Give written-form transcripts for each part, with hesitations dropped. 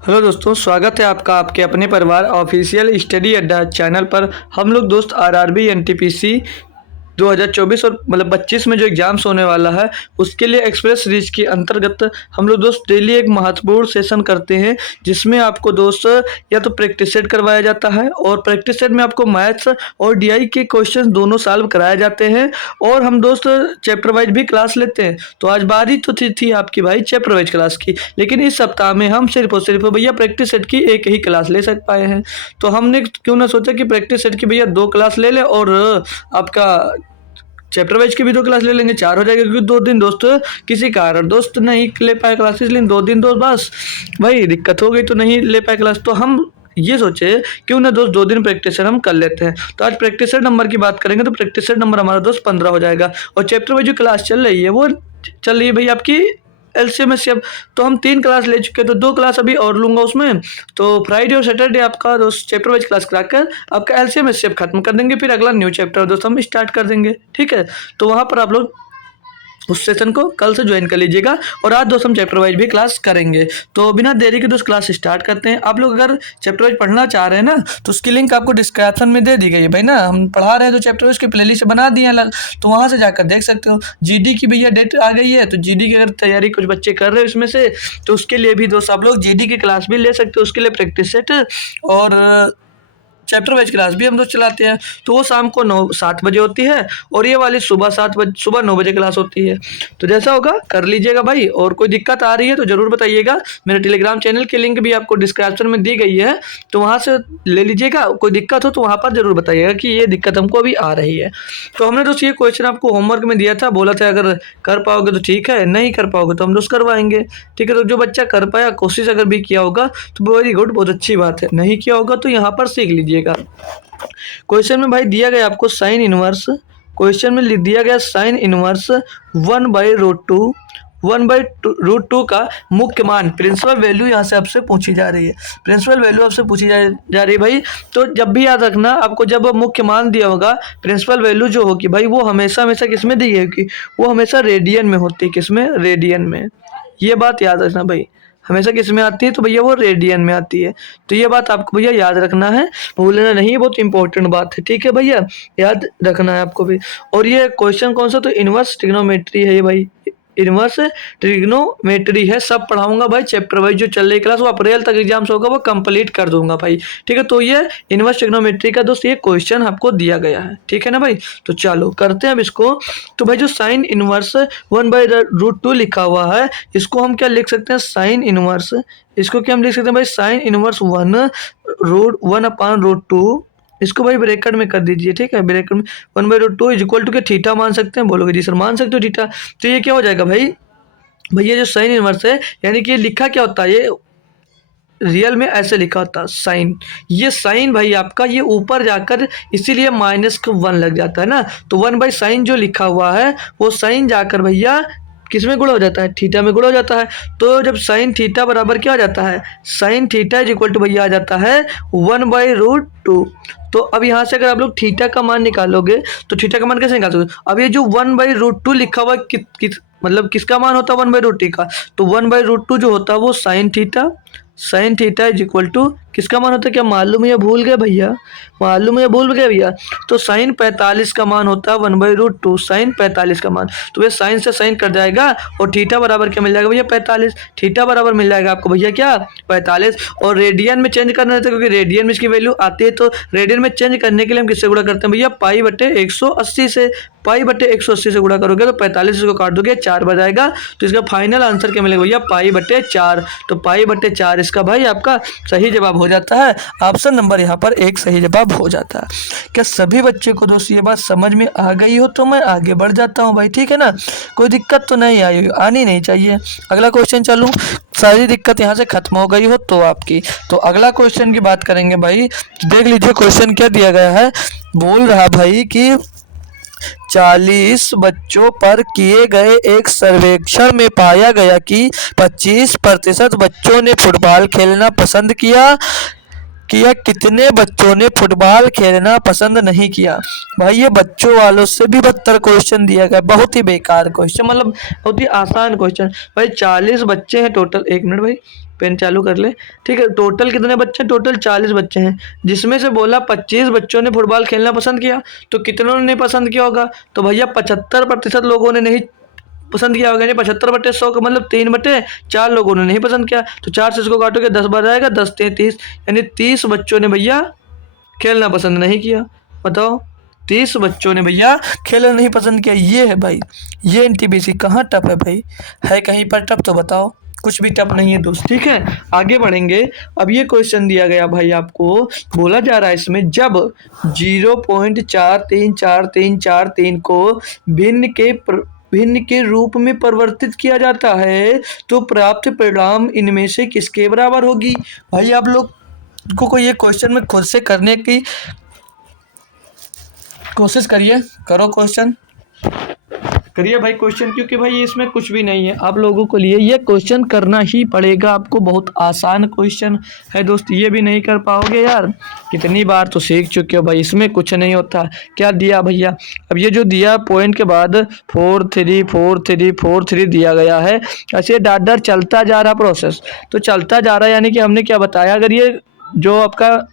Hello दोस्तों, स्वागत है आपका आपके अपने परिवार ऑफिशियल स्टडी अड्डा चैनल पर। हम लोग दोस्त आरआरबी एनटीपीसी 2024 और 25 में जो एग्जाम्स होने वाला है उसके लिए एक्सप्रेस सीरीज के अंतर्गत हम लोग दोस्त डेली एक महत्वपूर्ण सेशन करते हैं, जिसमें आपको दोस्त या तो प्रैक्टिस सेट करवाया जाता है और प्रैक्टिस सेट में आपको मैथ्स और डीआई के क्वेश्चन दोनों सॉल्व कराए जाते हैं। और हम दोस्त चैप्टर वाइज भी क्लास लेते हैं। तो आज बारी तो थी आपकी भाई चैप्टर वाइज क्लास की, लेकिन इस सप्ताह में हम सिर्फ और सिर्फ भैया प्रैक्टिस सेट की एक ही क्लास ले सक पाए हैं। तो हमने क्यों ना सोचा कि प्रैक्टिस सेट की भैया 2 क्लास ले लें और आपका चैप्टर वाइज की भी 2 क्लास ले लेंगे, 4 हो जाएगा। क्योंकि 2 दिन दोस्त किसी कारण दोस्त नहीं ले पाए क्लासेस, लेकिन 2 दिन दोस्त बस भाई दिक्कत हो गई तो नहीं ले पाए क्लास। तो हम ये सोचे क्यों ना दोस्त 2 दिन प्रैक्टिस सेट हम कर लेते हैं। तो आज प्रैक्टिस सेट नंबर की बात करेंगे तो प्रैक्टिस सेट नंबर हमारा दोस्त 15 हो जाएगा। और चैप्टर वाइज जो क्लास चल रही है वो चल रही है भाई आपकी एलसीएम एससीएम। तो हम 3 क्लास ले चुके हैं, तो 2 क्लास अभी और लूंगा उसमें। तो फ्राइडे और सैटरडे आपका दोस्त चैप्टर वाइज क्लास कराकर आपका एलसीएम एससीएम खत्म कर देंगे, फिर अगला न्यू चैप्टर दोस्त हम स्टार्ट कर देंगे। ठीक है, तो वहाँ पर आप लोग उस सेशन को कल से ज्वाइन कर लीजिएगा। और आज दोस्त हम चैप्टर वाइज भी क्लास करेंगे। तो बिना देरी के दोस्त क्लास स्टार्ट करते हैं। आप लोग अगर चैप्टर वाइज पढ़ना चाह रहे हैं ना, तो उसकी लिंक आपको डिस्क्रिप्शन में दे दी गई है भाई ना। हम पढ़ा रहे हैं तो चैप्टर वाइज की प्लेलिस्ट बना दिए हैं अलग, तो वहाँ से जाकर देख सकते हो। जीडी की भैया डेट आ गई है, तो जीडी की अगर तैयारी कुछ बच्चे कर रहे हैं इसमें से, तो उसके लिए भी दोस्त आप लोग जीडी की क्लास भी ले सकते हो। उसके लिए प्रैक्टिस सेट और चैप्टर वाइज क्लास भी हम लोग चलाते हैं। तो वो शाम को 7 बजे होती है और ये वाली सुबह 9 बजे क्लास होती है। तो जैसा होगा कर लीजिएगा भाई। और कोई दिक्कत आ रही है तो ज़रूर बताइएगा। मेरे टेलीग्राम चैनल की लिंक भी आपको डिस्क्रिप्शन में दी गई है, तो वहाँ से ले लीजिएगा। कोई दिक्कत हो तो वहाँ पर ज़रूर बताइएगा कि ये दिक्कत हमको अभी आ रही है। तो हमने दोस्त ये क्वेश्चन आपको होमवर्क में दिया था, बोला था अगर कर पाओगे तो ठीक है, नहीं कर पाओगे तो हम दोस्त करवाएंगे। ठीक है, तो जो बच्चा कर पाया, कोशिश अगर भी किया होगा तो वेरी गुड, बहुत अच्छी बात है। नहीं किया होगा तो यहाँ पर सीख लीजिएगा। क्वेश्चन में भाई दिया गया आपको साइन इनवर्स, क्वेश्चन में लिख दिया गया साइन इनवर्स 1/√2 1/√2 का मुख्य मान, प्रिंसिपल वैल्यू यहाँ से आपसे पूछी जा रही है। प्रिंसिपल वैल्यू आपसे पूछी जा रही है भाई। तो जब भी याद रखना, आपको जब मुख्य मान दिया होगा, प्रिंसिपल वैल्यू जो होगी भाई वो हमेशा हमेशा किस में दी है, वो हमेशा रेडियन में होती है। किस में? रेडियन में। ये बात याद रखना भाई, हमेशा किस में आती है तो भैया वो रेडियन में आती है। तो ये बात आपको भैया याद रखना है, भूलना नहीं है, बहुत इंपॉर्टेंट बात है। ठीक है भैया, याद रखना है आपको भी। और ये क्वेश्चन कौन सा, तो इनवर्स ट्रिग्नोमेट्री है ये भाई, इनवर्स ट्रिग्नोमेट्री है। सब पढ़ाऊंगा भाई चैप्टर वाइज जो चल रही क्लास, वो अप्रैल तक एग्जाम्स होगा वो कंप्लीट कर दूंगा भाई। ठीक है, तो ये इनवर्स ट्रिग्नोमेट्री का दोस्त ये क्वेश्चन आपको दिया गया है। ठीक है ना भाई, तो चलो करते हैं अब इसको। तो भाई जो साइन इनवर्स 1/√2 लिखा हुआ है, इसको हम क्या लिख सकते हैं, साइन इनवर्स, इसको क्या हम लिख सकते हैं भाई, साइन इनवर्स 1/√2। इसको भाई ब्रैकेट में कर दीजिए। ठीक है, ब्रैकेट में 1/√2 इज इक्वल टू के थीटा मान सकते हैं, बोलोगे जी सर मान सकते हो थीटा। तो ये क्या हो जाएगा भाई, भैया जो साइन इनवर्स है, यानी कि ये लिखा क्या होता है, ये रियल में ऐसे लिखा होता है साइन। ये साइन भाई आपका ये ऊपर जाकर इसीलिए -1 लग जाता है ना। तो 1/sin जो लिखा हुआ है वो साइन जाकर भैया किस में गुणा हो जाता है, थीटा में गुणा हो जाता है। तो जब साइन थीटा बराबर क्या आ जाता है, sine theta is equal to भैया आ जाता है 1/√2। तो अब यहाँ से अगर आप लोग थीटा का मान निकालोगे तो थीटा का मान कैसे निकाल सकते हो। अब ये जो 1/√2 लिखा हुआ है मतलब किसका मान होता है, 1/√2 का। तो 1/√2 जो होता है वो sine theta is equal to किसका मान होता है, क्या मालूम है या भूल गए भैया, मालूम है या भूल गए भैया। तो साइन 45 का मान होता है 1/√2, साइन 45 का मान। तो ये साइन से साइन कट जाएगा और थीटा बराबर क्या मिल जाएगा भैया, 45। थीटा बराबर मिल जाएगा आपको भैया क्या, 45। और रेडियन में चेंज करना रहता है, क्योंकि रेडियन में इसकी वैल्यू आती है। तो रेडियन में चेंज करने के लिए हम किससे गुणा करते हैं भैया, पाई/180 से। पाई/180 से गुणा करोगे तो 45 इसको काट दोगे 4 बजाएगा। तो इसका फाइनल आंसर क्या मिलेगा भैया, पाई/4। तो पाई/4 इसका भाई आपका सही जवाब हो जाता है। ऑप्शन नंबर यहाँ पर 1 सही जवाब हो जाता है। क्या सभी बच्चे को दोस्त ये बात समझ में आ गई हो तो मैं आगे बढ़ जाता हूँ भाई। ठीक है ना, कोई दिक्कत तो नहीं आई, आनी नहीं चाहिए। अगला क्वेश्चन चलूँ, सारी दिक्कत यहाँ से खत्म हो गई हो तो आपकी। तो अगला क्वेश्चन की बात करेंगे भाई। देख लीजिए क्वेश्चन क्या दिया गया है। बोल रहा भाई कि 40 बच्चों पर किए गए एक सर्वेक्षण में पाया गया कि 25% बच्चों ने फुटबॉल खेलना पसंद किया, किया कितने बच्चों ने फुटबॉल खेलना पसंद नहीं किया। भाई ये बच्चों वालों से भी बदतर क्वेश्चन दिया गया, बहुत ही बेकार क्वेश्चन, मतलब बहुत ही आसान क्वेश्चन। भाई 40 बच्चे हैं टोटल, एक मिनट भाई पेन चालू कर ले। ठीक है, टोटल कितने बच्चे हैं? टोटल 40 बच्चे हैं, जिसमें से बोला 25 बच्चों ने फुटबॉल खेलना पसंद किया, तो कितनों ने पसंद किया होगा? तो भैया 75% लोगों ने नहीं पसंद किया होगा। यानी 75/100 का मतलब 3/4 लोगों ने नहीं पसंद किया। तो 4 से इसको काटोगे 10 बार आएगा, 10 3 30, यानी 30 बच्चों ने भैया खेलना पसंद नहीं किया। बताओ, 30 बच्चों ने भैया खेलना नहीं पसंद किया। ये है भाई, ये एनटीपीसी कहाँ टफ है भाई? है कहीं पर टफ तो बताओ? कुछ भी टफ नहीं है दोस्त। ठीक है, आगे बढ़ेंगे। अब ये क्वेश्चन दिया गया भाई आपको, बोला जा रहा है इसमें जब 0.434343 को भिन्न के रूप में परिवर्तित किया जाता है तो प्राप्त परिणाम इनमें से किसके बराबर होगी? भाई आप लोग को ये क्वेश्चन में खुद से करने की कोशिश करिए, करो क्वेश्चन करिए भाई क्वेश्चन, क्योंकि भाई इसमें कुछ भी नहीं है। आप लोगों को लिए ये क्वेश्चन करना ही पड़ेगा आपको, बहुत आसान क्वेश्चन है दोस्त। ये भी नहीं कर पाओगे यार, कितनी बार तो सीख चुके हो भाई, इसमें कुछ नहीं होता। क्या दिया भैया? अब ये जो दिया पॉइंट के बाद 4 3 4 3 4 3 दिया गया है, ऐसे डाट डाट चलता जा रहा प्रोसेस, तो चलता जा रहा है। यानी कि हमने क्या बताया, अगर ये जो आपका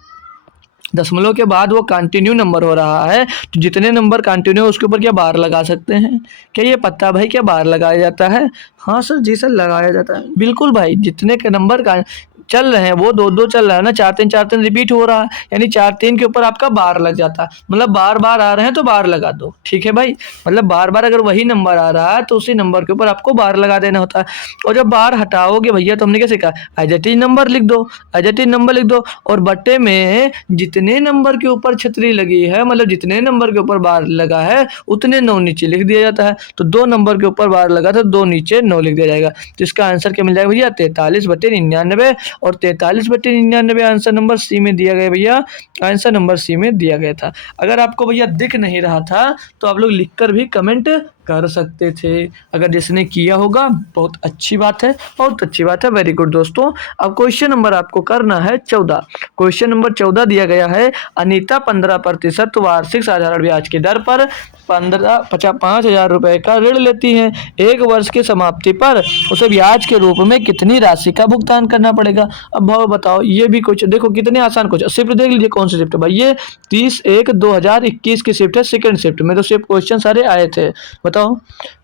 दशमलव के बाद वो कंटिन्यू नंबर हो रहा है, तो जितने नंबर कंटिन्यू है उसके ऊपर क्या बार लगा सकते हैं? क्या ये पता भाई क्या बार लगाया जाता है? हाँ सर, जी सर, लगाया जाता है बिल्कुल भाई। जितने के नंबर का चल रहे हैं वो 2 2 चल रहा है ना, 4 3 रिपीट हो रहा है, यानी 4 3 के ऊपर आपका बार लग जाता है। मतलब बार बार आ रहे हैं तो बार लगा दो। ठीक है भाई, मतलब बार बार अगर वही नंबर आ रहा है तो उसी नंबर के ऊपर आपको बार लगा देना होता है। और जब बार हटाओगे भैया तो हमने क्या सीखा, एडजेटिव नंबर लिख दो, एडजेटिव नंबर लिख दो, और बट्टे में जितने नंबर के ऊपर छतरी लगी है, मतलब जितने नंबर के ऊपर बार लगा है उतने 9 नीचे लिख दिया जाता है। तो 2 नंबर के ऊपर बार लगा तो 2 नीचे 9 लिख दिया जाएगा। तो इसका आंसर क्या मिल जाएगा भैया? 43/99, और 43/99 आंसर नंबर सी में दिया गया भैया, आंसर नंबर सी में दिया गया था। अगर आपको भैया दिख नहीं रहा था तो आप लोग लिखकर भी कमेंट कर सकते थे। अगर जिसने किया होगा बहुत अच्छी बात है, बहुत अच्छी बात है, वेरी गुड दोस्तों। अब क्वेश्चन नंबर आपको करना है 14। क्वेश्चन नंबर 14 दिया गया है, अनीता 15% वार्षिक साधारण ब्याज की दर पर 5,000 रुपए का ऋण लेती है। एक वर्ष की समाप्ति पर उसे ब्याज के रूप में कितनी राशि का भुगतान करना पड़ेगा? अब भाव बताओ, ये भी कुछ देखो कितने आसान क्वेश्चन। शिफ्ट देख लीजिए कौन सी शिफ्ट है भाई, ये 30/1/2021 की शिफ्ट है, सेकंड शिफ्ट में तो शिफ्ट क्वेश्चन सारे आए थे। बताओ,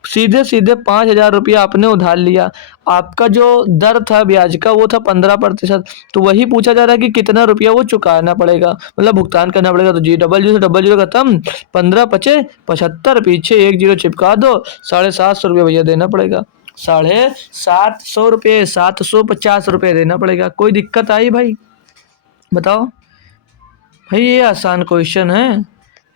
सीधे सीधे 5,000 रुपया आपने उधार लिया, आपका जो दर था ब्याज का वो था 15%, तो वही पूछा जा रहा है कि कितना रुपया वो चुकाना पड़ेगा, मतलब भुगतान करना पड़ेगा। तो जी डबल जीरो से डबल जीरो खत्म, 15 पचे 75, पीछे 1 0 चिपका दो, 750 रुपये भैया देना पड़ेगा। 750 रुपये, 750 रुपये देना पड़ेगा। कोई दिक्कत आई भाई? बताओ भाई, ये आसान क्वेश्चन है,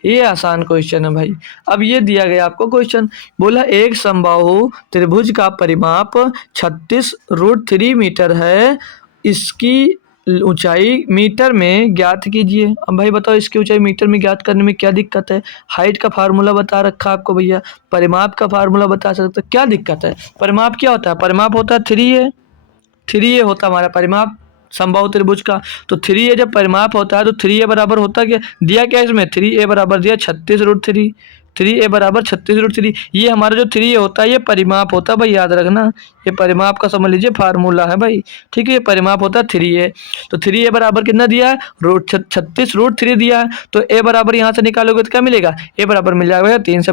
ये आसान क्वेश्चन है भाई। अब ये दिया गया आपको क्वेश्चन, बोला एक समबाहु त्रिभुज का परिमाप 36√3 मीटर है, इसकी ऊंचाई मीटर में ज्ञात कीजिए। अब भाई बताओ, इसकी ऊंचाई मीटर में ज्ञात करने में क्या दिक्कत है? हाइट का फार्मूला बता रखा आपको भैया, परिमाप का फार्मूला बता सकते, क्या दिक्कत है? परिमाप क्या होता है? परिमाप होता है 3a, 3a होता है हमारा परिमाप समबाहु त्रिभुज का। तो 3a जब परिमाप होता है तो 3a बराबर होता क्या दिया, क्या इसमें 3a बराबर दिया 36√3, 3a बराबर 36√3। ये हमारा जो 3a होता है ये परिमाप होता है भाई, याद रखना, ये परिमाप का समझ लीजिए फार्मूला है भाई। ठीक है, ये परिमाप होता है 3a। तो 3a बराबर कितना दिया है? 36√3 दिया है। तो a बराबर यहाँ से निकालोगे तो क्या मिलेगा? a बराबर मिल जाएगा 3 से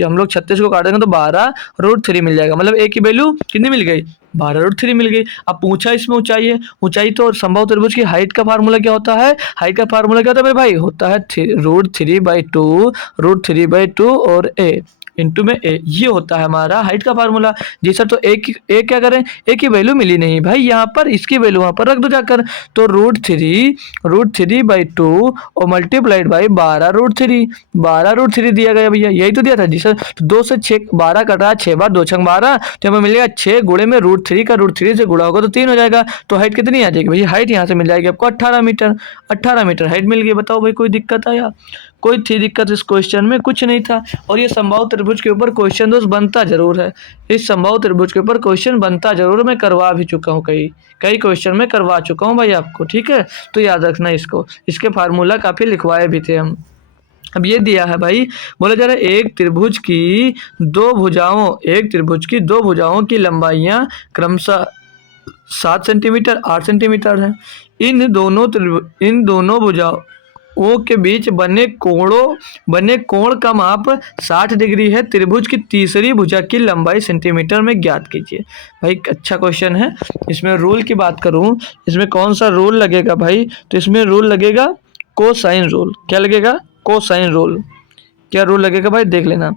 हम लोग 36 को काट देंगे तो 12√3 मिल जाएगा। मतलब a की वैल्यू कितनी मिल गई? 12√3 मिल गई। अब पूछा इसमें ऊंचाई है, ऊंचाई तो समबाहु त्रिभुज की हाइट का फार्मूला क्या होता है? हाइट का फार्मूला क्या होता है मेरे भाई? होता है √3/2 और a इंटू में ए, ये होता है हमारा हाइट का फार्मूला। जी सर, तो ए क्या करें? ए की वैल्यू मिली नहीं भाई यहाँ पर, इसकी वैल्यू वहाँ पर रख दो जाकर। तो √3/2 और मल्टीप्लाइड बाई 12√3 दिया गया भैया, यही तो दिया था। जी सर, तो 2 से 6 12 कट रहा है, 6 बार 2 छंग 12, तो हमें मिलेगा 6 गुणे में √3 का √3 से गुणा होगा तो 3 हो जाएगा। तो हाइट कितनी आ जाएगी भैया? हाइट यहाँ से मिल जाएगी आपको 18 मीटर, 18 मीटर हाइट मिल गई। बताओ भाई, कोई दिक्कत आया? कोई थी दिक्कत इस क्वेश्चन में? कुछ नहीं था। और ये समबाहु त्रिभुज के ऊपर क्वेश्चन दोस्त बनता जरूर है, इस समबाहु त्रिभुज के ऊपर क्वेश्चन बनता जरूर है, मैं करवा भी चुका हूँ, कई कई क्वेश्चन में करवा चुका हूँ भाई आपको, ठीक है। तो याद रखना इसको, इसके फार्मूला काफ़ी लिखवाए भी थे हम। अब ये दिया है भाई, बोला जा रहा है एक त्रिभुज की दो भुजाओं की लंबाइयाँ क्रमशः 7 सेंटीमीटर 8 सेंटीमीटर है। इन दोनों भुजाओं के बीच बने कोण का माप 60 डिग्री है। त्रिभुज की तीसरी भुजा की लंबाई सेंटीमीटर में ज्ञात कीजिए। भाई अच्छा क्वेश्चन है। इसमें रूल की बात करूं, इसमें कौन सा रूल लगेगा भाई? तो इसमें रूल लगेगा कोसाइन रूल। क्या लगेगा? Cosine rule. क्या रूल लगेगा भाई? देख लेना,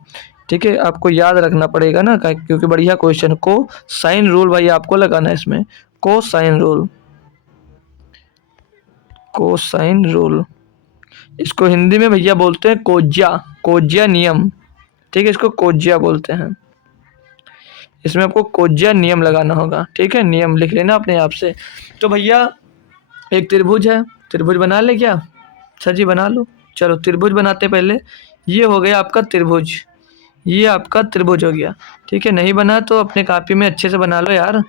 ठीक है। आपको याद रखना पड़ेगा ना, क्योंकि बढ़िया क्वेश्चन। कोसाइन रूल भाई आपको लगाना है इसमें, कोसाइन रूल। कोसाइन रूल, इसको हिंदी में भैया बोलते हैं कोज्या नियम, ठीक है। इसको कोज्या बोलते हैं। इसमें आपको कोज्या नियम लगाना होगा, ठीक है। नियम लिख लेना अपने आप से। तो भैया एक त्रिभुज है, त्रिभुज बना ले क्या? सर जी बना लो। चलो त्रिभुज बनाते पहले। ये हो गया आपका त्रिभुज, ये आपका त्रिभुज हो गया, ठीक है। नहीं बना तो अपने कॉपी में अच्छे से बना लो यार,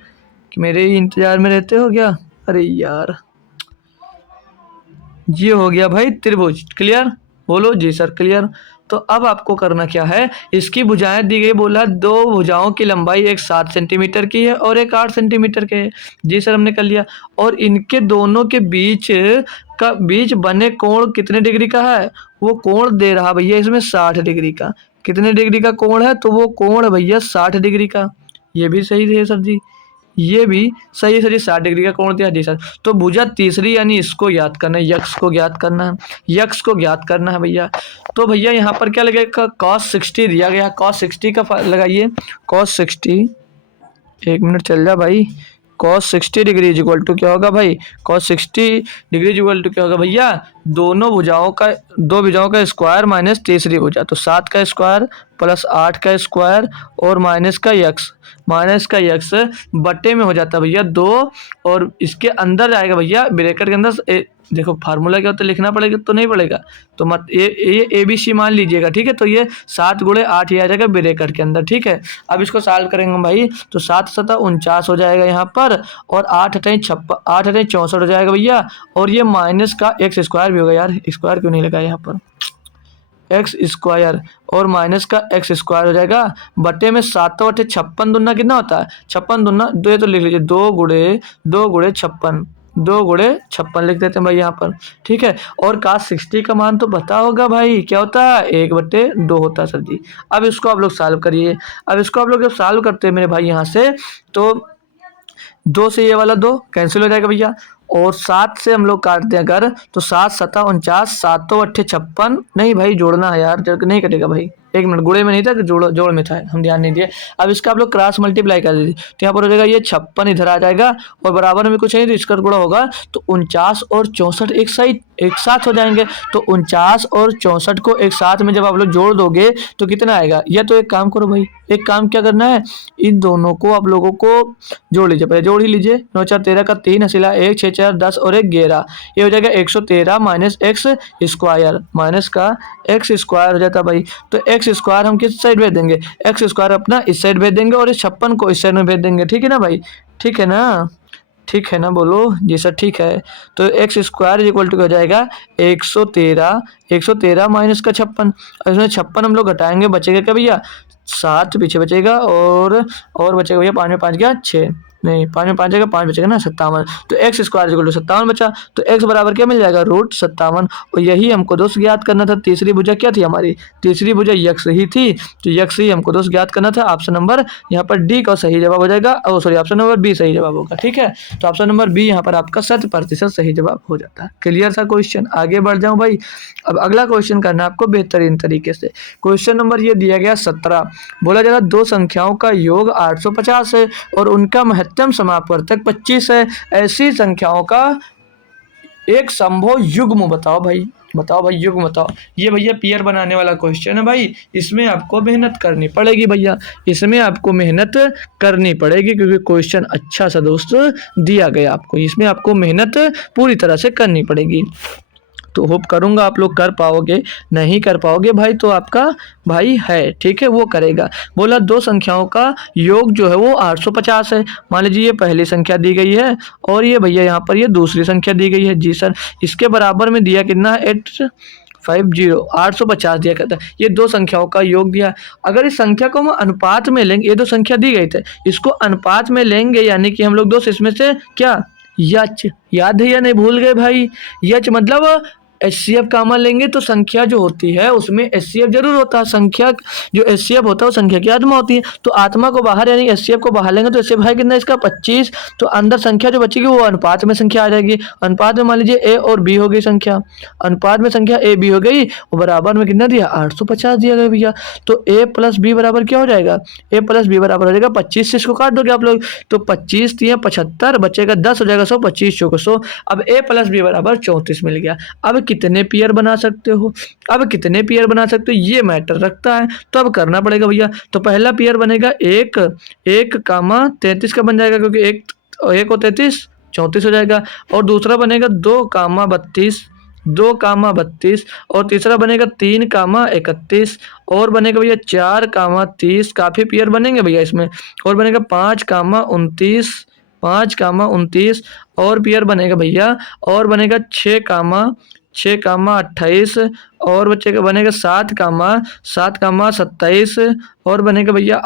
कि मेरे ही इंतजार में रहते हो क्या? अरे यार, ये हो गया भाई त्रिभुज। क्लियर? बोलो जी सर क्लियर। तो अब आपको करना क्या है, इसकी भुजाएं दी गई, बोला दो भुजाओं की लंबाई एक 7 सेंटीमीटर की है और एक 8 सेंटीमीटर के है। जी सर हमने कर लिया। और इनके दोनों के बीच बने कोण कितने डिग्री का है? वो कोण दे रहा भैया इसमें 60 डिग्री का। कितने डिग्री का कोण है? तो वो कोण है भैया 60 डिग्री का। ये भी सही है सर जी, ये भी सही है सर जी, 60 डिग्री का कोण दिया जी सर। तो भुजा तीसरी यानी इसको याद करना है, यक्स को ज्ञात करना है, यक्स को ज्ञात करना है भैया। तो भैया यहाँ पर क्या लगेगा? cos 60 दिया गया, cos 60 का लगाइए। cos 60, एक मिनट चल जा भाई। cos 60 degree is equal to क्या होगा भाई? cos 60 degree is equal to क्या होगा भैया? दो भुजाओं का स्क्वायर माइनस तीसरी भुजा, तो 7 का स्क्वायर प्लस 8 का स्क्वायर और माइनस का यक्स बटे में हो जाता है भैया 2। और इसके अंदर जाएगा भैया ब्रैकेट के अंदर। देखो फार्मूला क्या होता है, लिखना पड़ेगा तो नहीं पड़ेगा, तो मत ये ABC मान लीजिएगा, ठीक है। तो ये 7 गुणे 8 ही आ जाएगा ब्रैकेट के अंदर, ठीक है। अब इसको सॉल्व करेंगे भाई, तो 7 सता 49 हो जाएगा यहाँ पर, और 8 अठाई 64 हो जाएगा भैया। और ये माइनस का एक्स स्क्वायर भी होगा यार, स्क्वायर क्यों नहीं लगा यहाँ पर? एक्स स्क्वायर और माइनस का एक्स स्क्वायर हो जाएगा बटे में 7 बटे 56 दुना कितना होता है? 56 दुना दो, ये तो लिख लीजिए 2 गुणे 56 लिख देते हैं भाई यहाँ पर, ठीक है। और cos 60 का मान तो पता होगा भाई, क्या होता है? 1/2 होता है सर जी। अब इसको आप लोग सॉल्व करिए। अब इसको आप लोग जब सॉल्व करते हैं मेरे भाई यहाँ से, तो 2 से ये वाला 2 कैंसिल हो जाएगा भैया, और 7 से हम लोग काटते हैं अगर, तो 7 सता 49, 7 अट्ठे 56, नहीं भाई जोड़ना है यार, नहीं कटेगा भाई। एक मिनट, गुणे में नहीं था कि जोड़ में था, हम ध्यान नहीं दिए। अब इसका आप लोग क्रॉस मल्टीप्लाई कर दीजिए, तो यहाँ पर हो जाएगा ये 56 इधर आ जाएगा, और बराबर में कुछ नहीं तो इसका गुणा होगा, तो 49 और 64 एक साथ हो जाएंगे। तो 49 और 64 को एक साथ में जब आप लोग जोड़ दोगे तो कितना आएगा? या तो एक काम करो भाई, एक काम क्या करना है, इन दोनों को आप लोगों को जोड़ लीजिए, पहले जोड़ ही लीजिए। 9 4 13 का 3 हसीला 1 6 4 10 और 1 11, ये हो जाएगा 113 माइनस एक्स स्क्वायर, माइनस का एक्स स्क्वायर हो जाता भाई। तो एक्स स्क्वायर हम किस साइड भेज देंगे? एक्स स्क्वायर अपना इस साइड भेज देंगे और इस 56 को इस साइड में भेज देंगे, ठीक है ना भाई? ठीक है ना? ठीक है ना? बोलो जी सर ठीक है। तो X square is equal to हो जाएगा 113 माइनस का 56, इसमें 56 हम लोग घटाएंगे, बचेगा क्या भैया? 7 पीछे बचेगा, और बचेगा भैया 5 में 5 गया 6, नहीं 5 में 5 जाएगा 5 बचेगा ना 57। तो एक्स स्क्वायर इक्वल टू 57 बचा, तो एक्स बराबर क्या मिल जाएगा? √57। और यही हमको दोस्त ज्ञात करना था। तीसरी भुजा क्या थी हमारी? तीसरी भुजा यक्स ही थी, तो यक्स ही हमको दोस्त ज्ञात करना था। ऑप्शन नंबर यहाँ पर डी का सही जवाब हो जाएगा, और सॉरी ऑप्शन नंबर बी सही जवाब होगा, ठीक है। तो ऑप्शन नंबर बी यहाँ पर आपका 100% सही जवाब हो जाता है। क्लियर था क्वेश्चन? आगे बढ़ जाऊँ भाई। अब अगला क्वेश्चन करना है आपको बेहतरीन तरीके से। क्वेश्चन नंबर ये दिया गया 17, बोला जा रहा दो संख्याओं का योग 850 है और उनका महत्तम समापवर्तक 25 है। ऐसी संख्याओं का एक संभव युग्म बताओ भाई, युग्म बताओ। ये भैया पीयर बनाने वाला क्वेश्चन है भाई, इसमें आपको मेहनत करनी पड़ेगी भैया, इसमें आपको मेहनत करनी पड़ेगी, क्योंकि क्वेश्चन अच्छा सा दोस्त दिया गया आपको, इसमें आपको मेहनत पूरी तरह से करनी पड़ेगी। तो होप करूँगा आप लोग कर पाओगे। नहीं कर पाओगे भाई तो आपका भाई है, ठीक है, वो करेगा। बोला दो संख्याओं का योग जो है वो 850 है। मान लीजिए ये पहली संख्या दी गई है और ये भैया यहाँ पर ये दूसरी संख्या दी गई है। जी सर, इसके बराबर में दिया कितना है 850 दिया करता है। ये दो संख्याओं का योग दिया। अगर इस संख्या को हम अनुपात में लेंगे, ये दो संख्या दी गई थे, इसको अनुपात में लेंगे यानी कि हम लोग दोस्त इसमें से क्या यच, याद है या नहीं भूल गए भाई? यच मतलब एचसीएफ कॉमन लेंगे तो संख्या जो होती है उसमें एचसीएफ जरूर होता है। संख्या जो एचसीएफ होता है वो संख्या की आत्मा होती है। तो आत्मा को बाहर यानी एचसीएफ को बाहर लेंगे तो एचसीएफ है कितना इसका 25। तो अंदर संख्या जो बचेगी वो अनुपात में संख्या आ जाएगी। अनुपात में मान लीजिए ए और बी हो गई संख्या, अनुपात में संख्या ए बी हो गई और बराबर में कितना दिया 850 दिया गया भैया। तो ए प्लस बी बराबर क्या हो जाएगा? ए प्लस बी बराबर हो जाएगा 25 से इसको काट दोगे आप लोग तो 25 दिए 75 बचेगा 10 हो जाएगा 100, 25 चौको 100। अब ए प्लस बी बराबर 34 मिल गया। अब कितने पेयर बना सकते हो? अब कितने पेयर बना सकते हो ये मैटर रखता है। तो अब करना पड़ेगा भैया। तो पहला पेयर बनेगा 1,33 का बन जाएगा क्योंकि 1 और 33 34 हो जाएगा। और दूसरा बनेगा 2,32 और तीसरा बनेगा 3,31 और बनेगा भैया 4,30। काफ़ी पेयर बनेंगे भैया इसमें। और बनेगा 5,29 और पेयर बनेगा भैया। और बनेगा 6,28 और बच्चे का बनेगा 7,27 और बनेगा भैया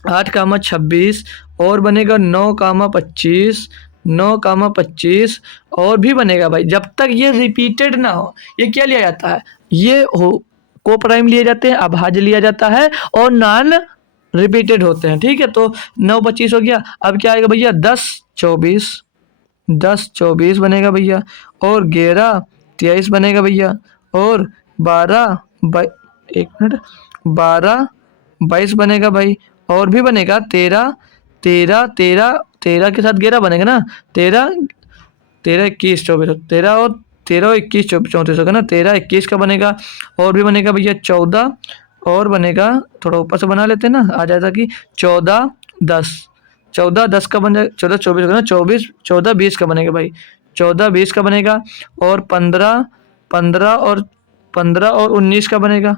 8,26 और बनेगा 9,25 और भी बनेगा भाई। जब तक ये रिपीटेड ना हो, ये क्या लिया जाता है? ये हो को प्राइम लिए जाते हैं, अभाज्य लिया जाता है और नॉन रिपीटेड होते हैं, ठीक है। तो 9,25 हो गया। अब क्या आएगा भैया 10,24 बनेगा भैया और 11,23 बनेगा भैया और 12,22 बनेगा भाई। और भी बनेगा 13 के साथ 11 बनेगा ना, 13 21 24 13 और 21 34 होगा ना, 13 21 का बनेगा। और भी बनेगा भैया 14 और बनेगा थोड़ा ऊपर से बना लेते हैं ना, आ जाएगा कि 14 10 का बन जाएगा, 14 24 होगा ना, 14 20 का बनेगा भाई, 14 20 का बनेगा। और 15 और 19 का बनेगा,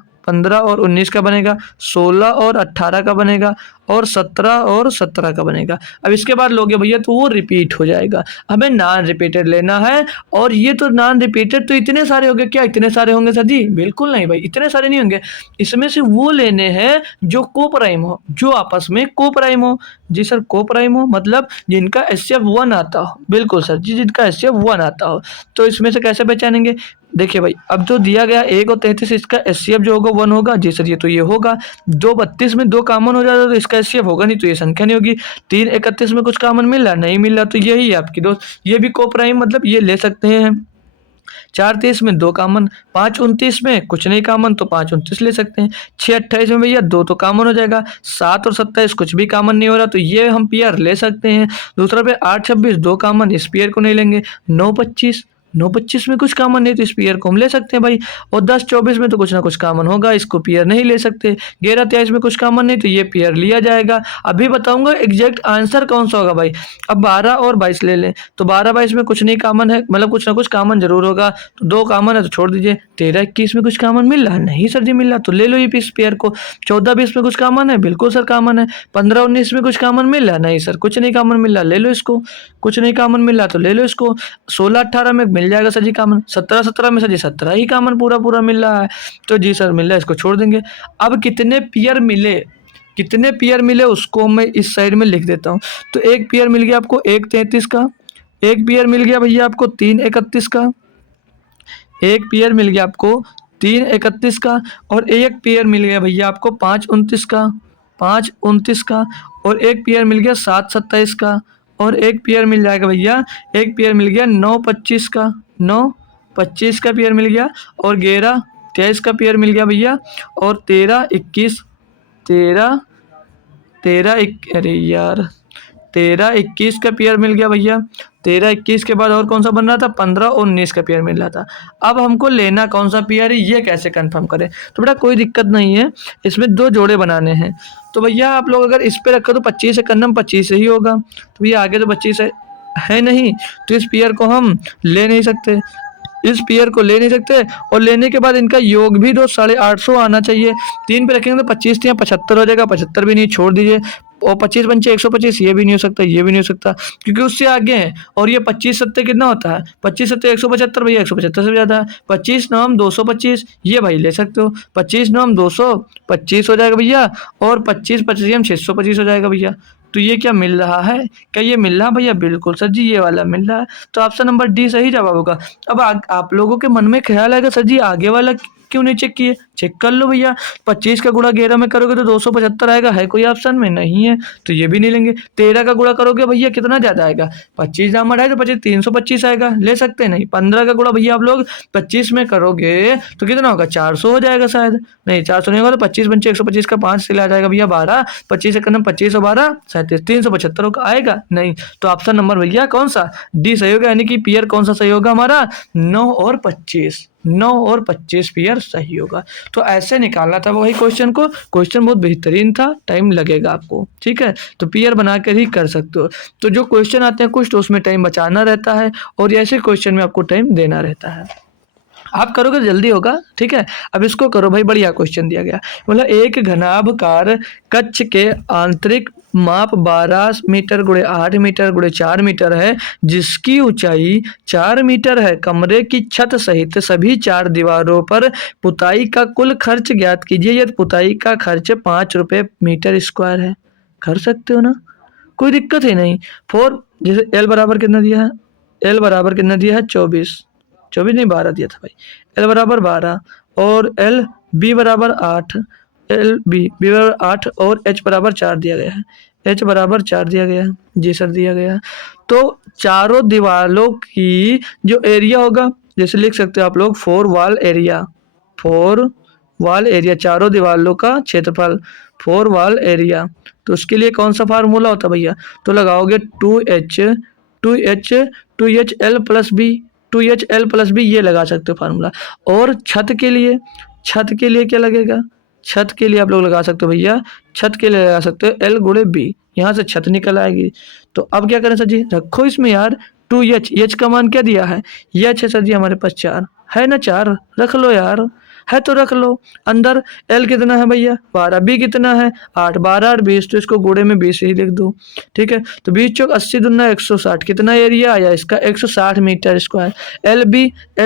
16 और 18 का बनेगा और 17 और 17 का बनेगा। अब इसके बाद लोगे भैया तो वो रिपीट हो जाएगा। हमें नॉन रिपीटेड लेना है। और ये तो नॉन रिपीटेड तो इतने सारे होंगे, क्या इतने सारे होंगे सर जी? बिल्कुल नहीं भाई, इतने सारे नहीं होंगे। इसमें से वो लेने हैं जो कोप्राइम हो, जो आपस में कोप्राइम हो। जी सर, कोप्राइम हो मतलब जिनका एचसीएफ 1 आता हो। बिल्कुल सर जी, जिनका एचसीएफ 1 आता हो। तो इसमें से कैसे पहचानेंगे? देखिए भाई, अब जो दिया गया 1 और 33 इसका एचसीएफ जो होगा 1 होगा। जी सर, ये तो ये होगा। 2,32 में 2 कॉमन हो जाता तो इसका एचसीएफ होगा नहीं, तो ये संख्या नहीं होगी। 3,31 में कुछ कॉमन मिल रहा नहीं मिल रहा, तो यही है आपकी दोस्त, ये भी कोप्राइम मतलब ये ले सकते हैं। 4,23 में 2 कॉमन, 5,29 में कुछ नहीं कॉमन तो 5,29 ले सकते हैं। 6,28 में भैया 2 तो कॉमन हो जाएगा। 7 और 27 कुछ भी कॉमन नहीं हो रहा तो ये हम पेयर ले सकते हैं। दूसरा पे 8,26 2 कॉमन, इस पेयर को नहीं लेंगे। 9,25 में कुछ कॉमन नहीं तो इस पेयर को हम ले सकते हैं भाई। और 10-24 में तो कुछ ना कुछ कॉमन होगा, इसको पेयर नहीं ले सकते। 11-23 में कुछ कॉमन नहीं तो ये पेयर लिया जाएगा। अभी बताऊंगा एग्जैक्ट आंसर कौन सा होगा भाई। अब 12 और 22 ले लें तो 12-22 में कुछ नहीं कॉमन है, मतलब कुछ ना कुछ कॉमन जरूर होगा। तो 2 कॉमन है तो छोड़ दीजिए। 13-21 में कुछ कॉमन मिल रहा है? नहीं सर जी मिल रहा, तो ले लो ये इस पेयर को। 14-20 में कुछ कॉमन है? बिल्कुल सर कॉमन है। 15-19 में कुछ कॉमन मिल रहा है? नहीं सर, कुछ नहीं कॉमन मिल रहा, ले लो इसको। कुछ नहीं कॉमन मिल रहा तो ले लो इसको। 16-18 में मिल जाएगा सर जी कॉमन। 17-17 में सर जी 17 ही कॉमन पूरा मिल रहा है, तो जी सर मिल रहा है, इसको छोड़ देंगे। अब कितने पेयर मिले उसको मैं इस साइड में लिख देता हूँ। तो एक पेयर मिल गया आपको 1,33 का, एक पेयर मिल गया भैया आपको 3,31 का, एक पेयर मिल गया आपको 3,31 का और एक पेयर मिल गया भैया आपको 5,29 का और एक पेयर मिल गया 7,27 का और एक पेयर मिल जाएगा भैया, एक पेयर मिल गया 9,25 का, 9,25 का पेयर मिल गया और 11-23 का पेयर मिल गया भैया और 13-21 का पेयर मिल गया भैया। 13-21 के बाद और कौन सा बन रहा था? 15-19 का पेयर मिल रहा था। अब हमको लेना कौन सा पेयर है ये कैसे कंफर्म करें? तो बेटा कोई दिक्कत नहीं है, इसमें 2 जोड़े बनाने हैं। तो भैया आप लोग अगर इस पे रखो तो 25 से करना 25 ही होगा। तो भैया आगे तो 25 है नहीं, तो इस पेयर को हम ले नहीं सकते। इस पेयर को ले नहीं सकते, और लेने के बाद इनका योग भी 850 आना चाहिए। 3 पे रखेंगे तो 25 या 75 हो जाएगा, 75 भी नहीं, छोड़ दीजिए। और 25 पंचे 125, ये भी नहीं हो सकता, ये भी नहीं हो सकता, क्योंकि उससे आगे है। और ये 25 सत्ते कितना होता है, 25 सत्ते 175 भैया, 175 से भी ज़्यादा है। 25 नौ 225, ये भाई ले सकते हो। 25 नौ 225 हो जाएगा भैया, और 25 25 हम 625 हो जाएगा भैया। तो ये क्या मिल रहा है, क्या ये मिल रहा है भैया? बिल्कुल सर जी, ये वाला मिल रहा है। तो ऑप्शन नंबर डी सही जवाब होगा। अब आप लोगों के मन में ख्याल आएगा, सर जी आगे वाला क्यों नहीं चेक किए? चेक कर लो भैया। 25 का गुणा 11 में करोगे तो 275 आएगा, है कोई ऑप्शन में? नहीं है, तो ये भी नहीं लेंगे। 13 का गुणा करोगे भैया कितना ज्यादा आएगा, 25 दाम है तो 25 325 आएगा, ले सकते हैं? नहीं। 15 का गुणा भैया आप लोग 25 में करोगे तो कितना होगा, 400 हो जाएगा शायद। नहीं, 400 नहीं होगा, तो 25 पंचे 125 का 5 से आ जाएगा भैया 12, 25 से करना 25 और 12 37, 375 का आएगा नहीं। तो ऑप्शन नंबर भैया कौन सा, डी सही होगा। यानी कि पेयर कौन सा सही होगा हमारा, 9 और 25, 9 और 25 पेयर सही होगा। तो ऐसे निकालना था वही क्वेश्चन को। क्वेश्चन बहुत बेहतरीन था, टाइम लगेगा आपको, ठीक है, तो पेयर बना कर ही कर सकते हो। तो जो क्वेश्चन आते हैं कुछ, तो उसमें टाइम बचाना रहता है, और ऐसे क्वेश्चन में आपको टाइम देना रहता है। आप करोगे जल्दी होगा, ठीक है। अब इसको करो भाई, बढ़िया क्वेश्चन दिया गया। मतलब एक घनाभकार कक्ष के आंतरिक माप 12 मीटर गुणे 8 मीटर गुणे 4 मीटर है, जिसकी ऊंचाई 4 मीटर है। कमरे की छत सहित सभी 4 दीवारों पर पुताई का कुल खर्च ज्ञात कीजिए। यदि पुताई का खर्च 5 रुपये मीटर स्क्वायर है, कर सकते हो ना, कोई दिक्कत ही नहीं। फोर, जैसे एल बराबर कितना दिया है, एल बराबर कितना दिया है 24, 24 नहीं 12 दिया था भाई। एल बराबर 12 और एल बी बराबर 8, एल बी बराबर 8 और एच बराबर 4 दिया गया है, एच बराबर 4 दिया गया है, जी सर दिया गया है। तो चारों दीवारों की जो एरिया होगा, जैसे लिख सकते हो आप लोग 4 वॉल एरिया, 4 वॉल एरिया, चारों दीवारों का क्षेत्रफल, 4 वॉल एरिया। तो उसके लिए कौन सा फार्मूला होता है भैया, तो लगाओगे 2H L plus B, 2H L plus B, ये लगा सकते हो फार्मूला। और छत के लिए, छत के लिए क्या लगेगा, छत के लिए आप लोग लगा सकते हो भैया, छत के लिए लगा सकते हो एल गुणे बी, यहाँ से छत निकल आएगी। तो अब क्या करें सर जी, रखो इसमें यार 2H, एच का मान क्या दिया है, एच है सर जी हमारे पास 4 है ना, 4 रख लो यार, है तो रख लो। अंदर एल कितना है भैया 12, बी कितना है 8, 12 8 20, तो इसको गुणे में 20 ही लिख दो, ठीक है। तो 20 चौक 80 दूना 160, कितना एरिया आया इसका 160 मीटर स्क्वायर। एल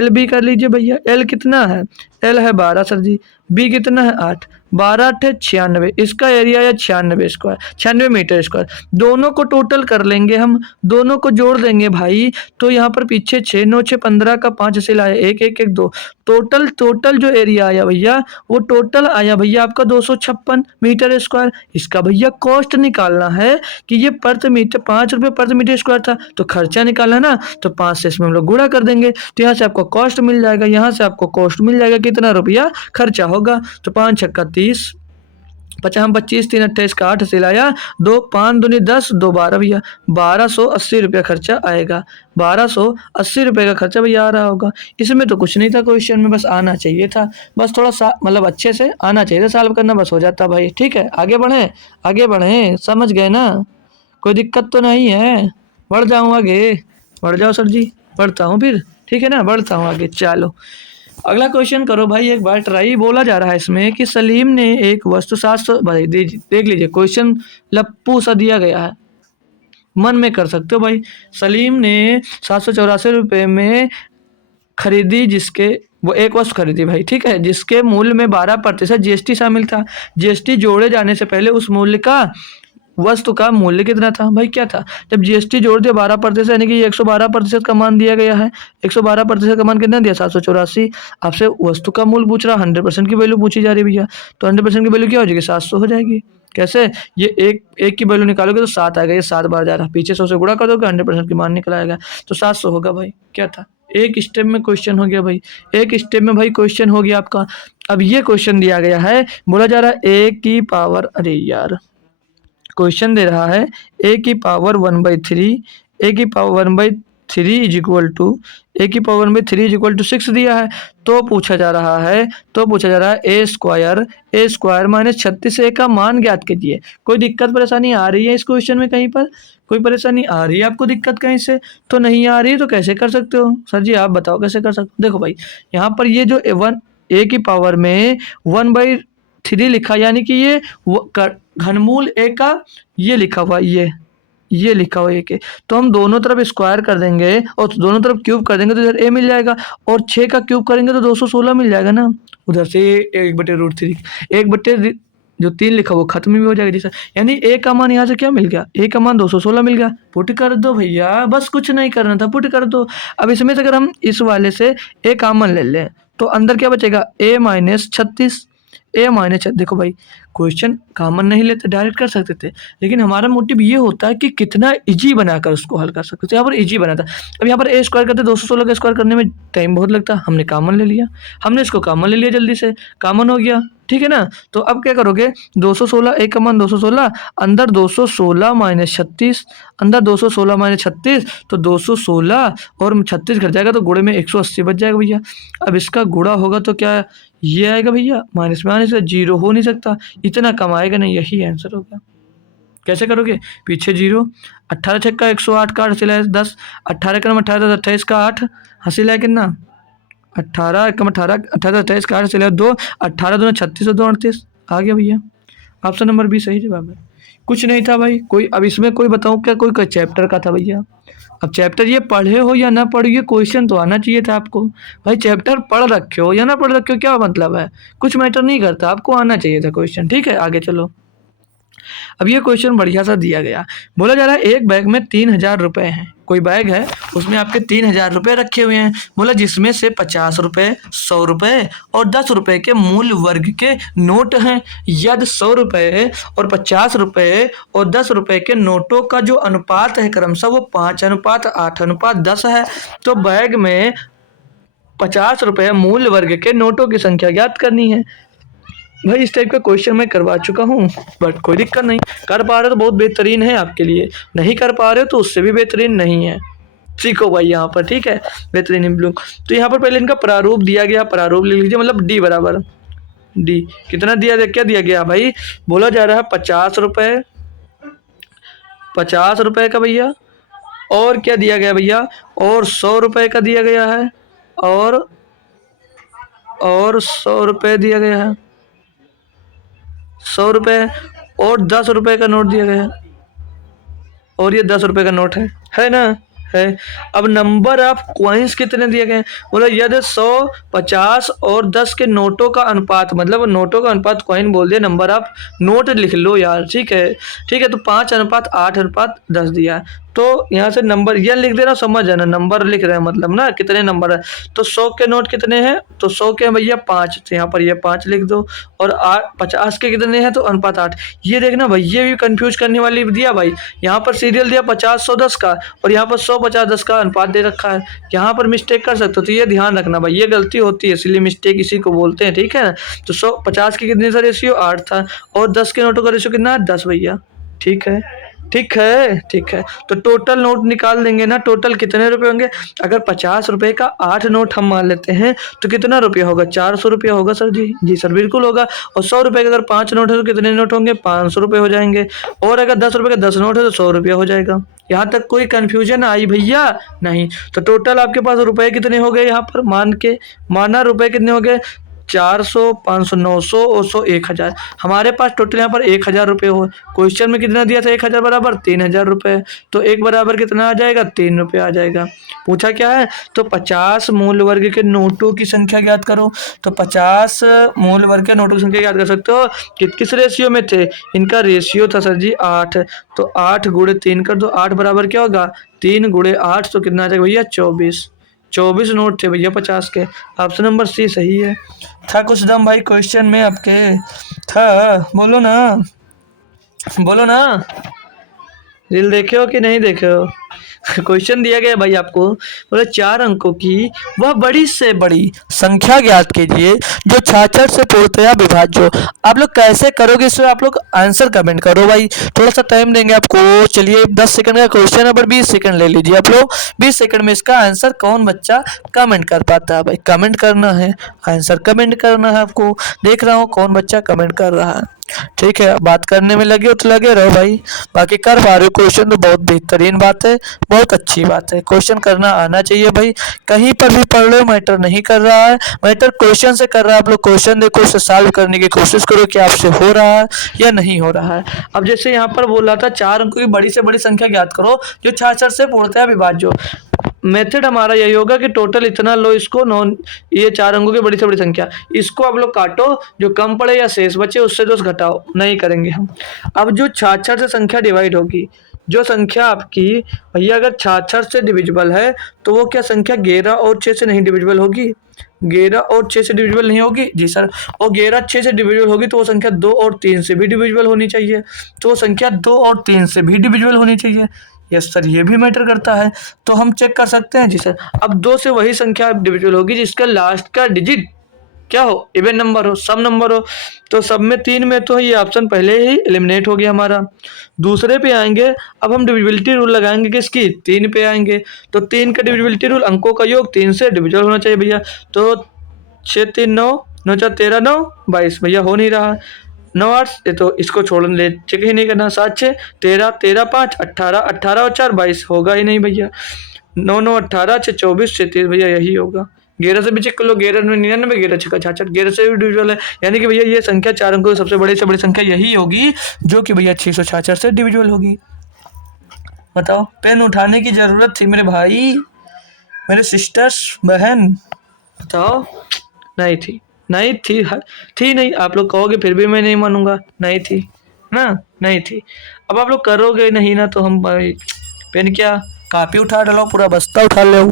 बी कर लीजिए भैया, एल कितना है, एल है 12 सर जी, बी कितना है 8, 12 8 है 96, इसका एरिया है 96 स्क्वायर, 96 मीटर स्क्वायर। दोनों को टोटल कर लेंगे हम, दोनों को जोड़ देंगे भाई, तो यहाँ पर पीछे 6 9 6 15 का 5 से लाया 1 1 1 2, टोटल जो एरिया आया भैया, वो टोटल आया भैया आपका 256 मीटर स्क्वायर। इसका भैया कॉस्ट निकालना है कि ये प्रति मीटर 5 रुपये प्रति मीटर स्क्वायर था, तो खर्चा निकालना है ना, तो 5 से इसमें हम लोग गुणा कर देंगे, तो यहाँ से आपको कॉस्ट मिल जाएगा, यहाँ से आपको कॉस्ट मिल जाएगा कितना रुपया खर्चा होगा। तो 5 छक्का 30, 50 25 3 28 का 8 से लाया 2 5 दूनी 10 2 12 भैया, 1280 रुपया खर्चा आएगा, 1280 रुपये का खर्चा भैया आ रहा होगा। इसमें तो कुछ नहीं था क्वेश्चन में, बस आना चाहिए था, बस थोड़ा सा मतलब अच्छे से आना चाहिए था, सॉल्व करना बस हो जाता भाई, ठीक है। आगे बढ़ें, समझ गए ना, कोई दिक्कत तो नहीं है। बढ़ जाऊँ आगे, बढ़ जाओ सर जी, बढ़ता हूँ फिर, ठीक है ना, बढ़ता हूँ आगे। चलो अगला क्वेश्चन करो भाई, एक बार ट्राई। बोला जा रहा है इसमें कि सलीम ने एक वस्तु 700, भाई देख लीजिए क्वेश्चन लप्पू सा दिया गया है, मन में कर सकते हो भाई। सलीम ने 784 रुपये में खरीदी, जिसके वो एक वस्तु खरीदी भाई, ठीक है, जिसके मूल्य में 12% जीएसटी शामिल था। जीएसटी जोड़े जाने से पहले उस मूल्य का, वस्तु का मूल्य कितना था भाई, क्या था, जब जीएसटी जोड़ दिया 12%, यानी कि 112% का मान दिया गया है। 112% का मान कितना दिया 784। आपसे वस्तु का मूल्य पूछ रहा, 100% की वैल्यू पूछी जा रही है भैया, तो 100% की वैल्यू क्या हो जाएगी 700 हो जाएगी। कैसे, ये एक की वैल्यू निकालोगे तो 7 आ गया, ये 7 बार जा रहा है, पीछे 100 से गुणा कर दोगे 100% की मान निकल आएगा, तो 700 होगा भाई। क्या था, एक स्टेप में क्वेश्चन हो गया भाई, एक स्टेप में भाई क्वेश्चन हो गया आपका। अब ये क्वेश्चन दिया गया है, बोला जा रहा है ए की पावर, अरे यार क्वेश्चन दे रहा है ए की पावर 1/3, ए की पावर 1/3 3 इज इक्वल टू ए की पावर में 3 इज इक्वल टू 6 दिया है। तो पूछा जा रहा है ए स्क्वायर माइनस 36 ए का मान ज्ञात कीजिए। कोई दिक्कत परेशानी आ रही है इस क्वेश्चन में? कहीं पर कोई परेशानी आ रही है आपको? दिक्कत कहीं से तो नहीं आ रही है, तो कैसे कर सकते हो सर जी? आप बताओ कैसे कर सकते हो। देखो भाई, यहाँ पर ये जो ए की पावर में 1/3 लिखा, यानी कि ये घनमूल ए का ये लिखा हुआ, ये लिखा हुआ एक है, तो हम दोनों तरफ स्क्वायर कर देंगे और दोनों तरफ क्यूब कर देंगे तो इधर ए मिल जाएगा, और 6 का क्यूब करेंगे तो 216 मिल जाएगा ना। उधर से 1/√3 1/, जो 3 लिखा वो खत्म भी हो जाएगा जैसा, यानी ए का मान यहाँ से क्या मिल गया? ए का मान 216 मिल गया। पुट कर दो भैया, बस कुछ नहीं करना था, पुट कर दो। अब इसमें से अगर हम इस वाले से ए कॉमन ले लें तो अंदर क्या बचेगा? ए माइनस 36। देखो भाई, क्वेश्चन कॉमन नहीं लेते, डायरेक्ट कर सकते थे, लेकिन हमारा मोटिव ये होता है कि कितना इजी बनाकर उसको हल कर सकते। तो यहाँ पर इजी बना था। अब यहाँ पर ए स्क्वायर करते 216 का स्क्वायर करने में टाइम बहुत लगता, हमने कॉमन ले लिया, हमने इसको कॉमन ले लिया, जल्दी से कॉमन हो गया, ठीक है ना। तो अब क्या करोगे? 216 ए का मान 216, अंदर 216 माइनस 36, अंदर 216 माइनस 36, तो 216 और 36 घट जाएगा तो गुणे में 180 बच जाएगा भैया। अब इसका गुणा होगा तो क्या ये आएगा भैया? माइनस में आने से जीरो हो नहीं सकता, इतना कम आएगा नहीं, यही आंसर होगा। कैसे करोगे? पीछे जीरो, 18 छक्का 108 का 8 सिलाए 10, 18 क्रम 18 28 का 8 हंसी लाए कितना? 18 कम 18 18 28 का 8 सिलाए 2, 18 दूना 36 और 2 38 आ गया भैया। ऑप्शन नंबर बी सही जवाब है। कुछ नहीं था भाई कोई। अब इसमें कोई बताऊँ क्या? कोई चैप्टर का था भैया। अब चैप्टर ये पढ़े हो या ना पढ़े, ये क्वेश्चन तो आना चाहिए था आपको। भाई चैप्टर पढ़ रखे हो या ना पढ़ रखे हो क्या मतलब है? कुछ मैटर नहीं करता, आपको आना चाहिए था क्वेश्चन, ठीक है। आगे चलो। अब ये क्वेश्चन बढ़िया सा दिया गया, बोला जा रहा है एक बैग में 3000 रुपये हैं। कोई बैग है उसमें आपके 3000 रुपये रखे हुए हैं। बोला जिसमें से 50 रुपये, 100 रुपये और 10 रुपये के मूल वर्ग के नोट हैं। यदि 100 रुपये और 50 रुपये और 10 रुपये के नोटों का जो अनुपात है क्रमशः वो 5:8:10 है, तो बैग में 50 रुपये मूल वर्ग के नोटों की संख्या ज्ञात करनी है। भाई इस टाइप का क्वेश्चन मैं करवा चुका हूँ, बट कोई दिक्कत नहीं। कर पा रहे हो तो बहुत बेहतरीन है आपके लिए, नहीं कर पा रहे हो तो उससे भी बेहतरीन नहीं है। सीखो भाई यहाँ पर, ठीक है, बेहतरीन हम लोग। तो यहाँ पर पहले इनका प्रारूप दिया गया, प्रारूप लिख लीजिए, मतलब डी बराबर डी कितना दिया गया? क्या दिया गया भाई? बोला जा रहा है 50 रुपये, 50 रुपये का भैया, और क्या दिया गया भैया? और 100 रुपये का दिया गया है, और 100 रुपये दिया गया है, 100 रुपये और 10 रुपये का नोट दिया गया है, और ये 10 रुपये का नोट है ना, है। अब नंबर ऑफ कॉइन्स कितने दिए गए? बोला यदि 100, 50 और 10 के नोटों का अनुपात, मतलब नोटों का अनुपात कॉइन बोल दिया, नंबर ऑफ नोट लिख लो यार, ठीक है, ठीक है। तो 5:8:10 दिया है, तो यहाँ से नंबर ये लिख देना, समझ जाना, नंबर लिख रहे हैं मतलब ना कितने नंबर है। तो 100 के नोट कितने हैं? तो 100 के भैया 5, तो यहाँ पर ये 5 लिख दो, और 50 के कितने हैं? तो अनुपात 8। ये देखना भाई, ये भी कंफ्यूज करने वाली दिया भाई। यहाँ पर सीरियल दिया 50, 100, 10 का, और यहाँ पर 100, 50, 10 का अनुपात दे रखा है। यहाँ पर मिस्टेक कर सकते हो, तो ये ध्यान रखना भाई, ये गलती होती है, इसलिए मिस्टेक इसी को बोलते हैं, ठीक है ना। तो 100, 50 के कितने सा रेशियो? 8 था, और 10 के नोटों का रेशियो कितना है? 10 भैया, ठीक है, ठीक है, ठीक है। तो टोटल नोट निकाल देंगे ना, टोटल कितने रुपए होंगे? अगर 50 रुपए का 8 नोट हम मान लेते हैं तो कितना रुपया होगा? 400 रुपया होगा सर जी। जी सर बिल्कुल होगा। और 100 रुपये के अगर 5 नोट है तो कितने नोट होंगे? 500 रुपये हो जाएंगे। और अगर 10 रुपये का 10 नोट है तो 100 रुपया हो जाएगा। यहाँ तक कोई कंफ्यूजन आई भैया? नहीं। तो टोटल आपके पास रुपए कितने हो गए? यहाँ पर माना रुपए कितने हो गए? 400, 500, 900 और 100, 1000। हमारे पास टोटल यहाँ पर 1000 रुपये हो। क्वेश्चन में कितना दिया था? 1000 बराबर 3000 रुपये, तो एक बराबर कितना आ जाएगा? 3 रुपये आ जाएगा। पूछा क्या है? तो 50 मूल वर्ग के नोटों की संख्या ज्ञात करो। तो 50 मूल वर्ग के नोटों की संख्या ज्ञात कर सकते हो। किस रेशियो में थे? इनका रेशियो था सर जी 8, तो 8 गुणे 3 कर दो, 8 बराबर क्या होगा? 3 गुणे 8, तो कितना आ जाएगा भैया? 24 नोट थे भैया 50 के। ऑप्शन नंबर सी सही है। था कुछ दम भाई क्वेश्चन में आपके? था, बोलो ना, बोलो ना, रील देखे हो कि नहीं देखे हो? क्वेश्चन दिया गया भाई आपको, बोले 4 अंकों की वह बड़ी से बड़ी संख्या ज्ञात कीजिए जो 66 से पूर्णतया विभाज्य हो। आप लोग कैसे करोगे इसमें आप लोग आंसर कमेंट करो भाई, थोड़ा सा टाइम देंगे आपको। चलिए 10 सेकंड का क्वेश्चन है, पर 20 सेकंड ले लीजिए आप लोग। 20 सेकंड में इसका आंसर कौन बच्चा कमेंट कर पाता है भाई, कमेंट करना है, आंसर कमेंट करना है आपको। देख रहा हूँ कौन बच्चा कमेंट कर रहा है, ठीक है। बात करने में लगे हो तो लगे रहो भाई, बाकी कर पा रहे हो क्वेश्चन तो बहुत बेहतरीन बात है, बहुत अच्छी बात है। क्वेश्चन करना आना चाहिए भाई, कहीं पर भी पढ़ लो मैटर नहीं कर रहा है, मैटर क्वेश्चन से कर रहा है। आप लोग क्वेश्चन देखो, उसे सॉल्व करने की कोशिश करो कि आपसे हो रहा है या नहीं हो रहा है। अब जैसे यहाँ पर बोल रहा था 4 अंकों की बड़ी से बड़ी संख्या ज्ञात करो जो 66 से पूर्णतया विभाज्य हो। मेथड हमारा यही होगा कि टोटल इतना लो, इसको नॉन, ये 4 अंकों की बड़ी से बड़ी संख्या, इसको आप लोग काटो, जो कम पड़े या शेष बचे उससे दोस्त घटाओ, नहीं करेंगे हम। अब जो 66 से संख्या डिवाइड होगी, जो संख्या आपकी भैया अगर 66 से डिविजिबल है तो वो क्या संख्या 11 और 6 से नहीं डिविजिबल होगी? 11 और 6 से डिविजिबल नहीं होगी जी सर, और 11 6 से डिविजिबल होगी तो वो संख्या 2 और 3 से भी डिविजिबल होनी चाहिए, तो वो संख्या 2 और 3 से भी डिविजिबल होनी चाहिए। यस सर, ये भी मैटर करता है, तो हम चेक कर सकते हैं जी सर। अब 2 से वही संख्या डिविजिबल होगी जिसका लास्ट का डिजिट क्या हो, इवन नंबर हो, सम नंबर हो। तो सब में 3 में तो ये ऑप्शन पहले ही एलिमिनेट हो गया हमारा। दूसरे पे आएंगे, अब हम डिविजिबिलिटी रूल लगाएंगे किसकी, 3 पे आएंगे। तो 3 का डिविजिबिलिटी रूल, अंकों का योग 3 से डिविजिबल होना चाहिए भैया। तो 6 3 9, 9 4 13 9 22, भैया हो नहीं रहा। 9 8, ये तो इसको छोड़ने ले, चेक ही नहीं करना। 7 6 13, 13 5 18, 18 और 4 22, होगा ही नहीं भैया। 9 9 18 6 24 से 30, भैया यही होगा। 11 से भी चेक कर लो, 11 में 99, 11 6 66, 11 से भी डिविजिबल है, यानी कि भैया ये संख्या 4 अंकों की सबसे बड़ी से बड़ी संख्या यही होगी जो कि भैया 666 से डिविजिबल होगी। बताओ, पेन उठाने की जरूरत थी मेरे भाई, मेरे सिस्टर्स, बहन, बताओ। नहीं थी, नहीं थी, थी नहीं। आप लोग कहोगे फिर भी मैं नहीं मानूंगा, नहीं थी ना, नहीं थी। अब आप लोग करोगे नहीं ना, तो हम भाई पेन क्या, कापी उठा डालो, पूरा बस्ता उठा लो,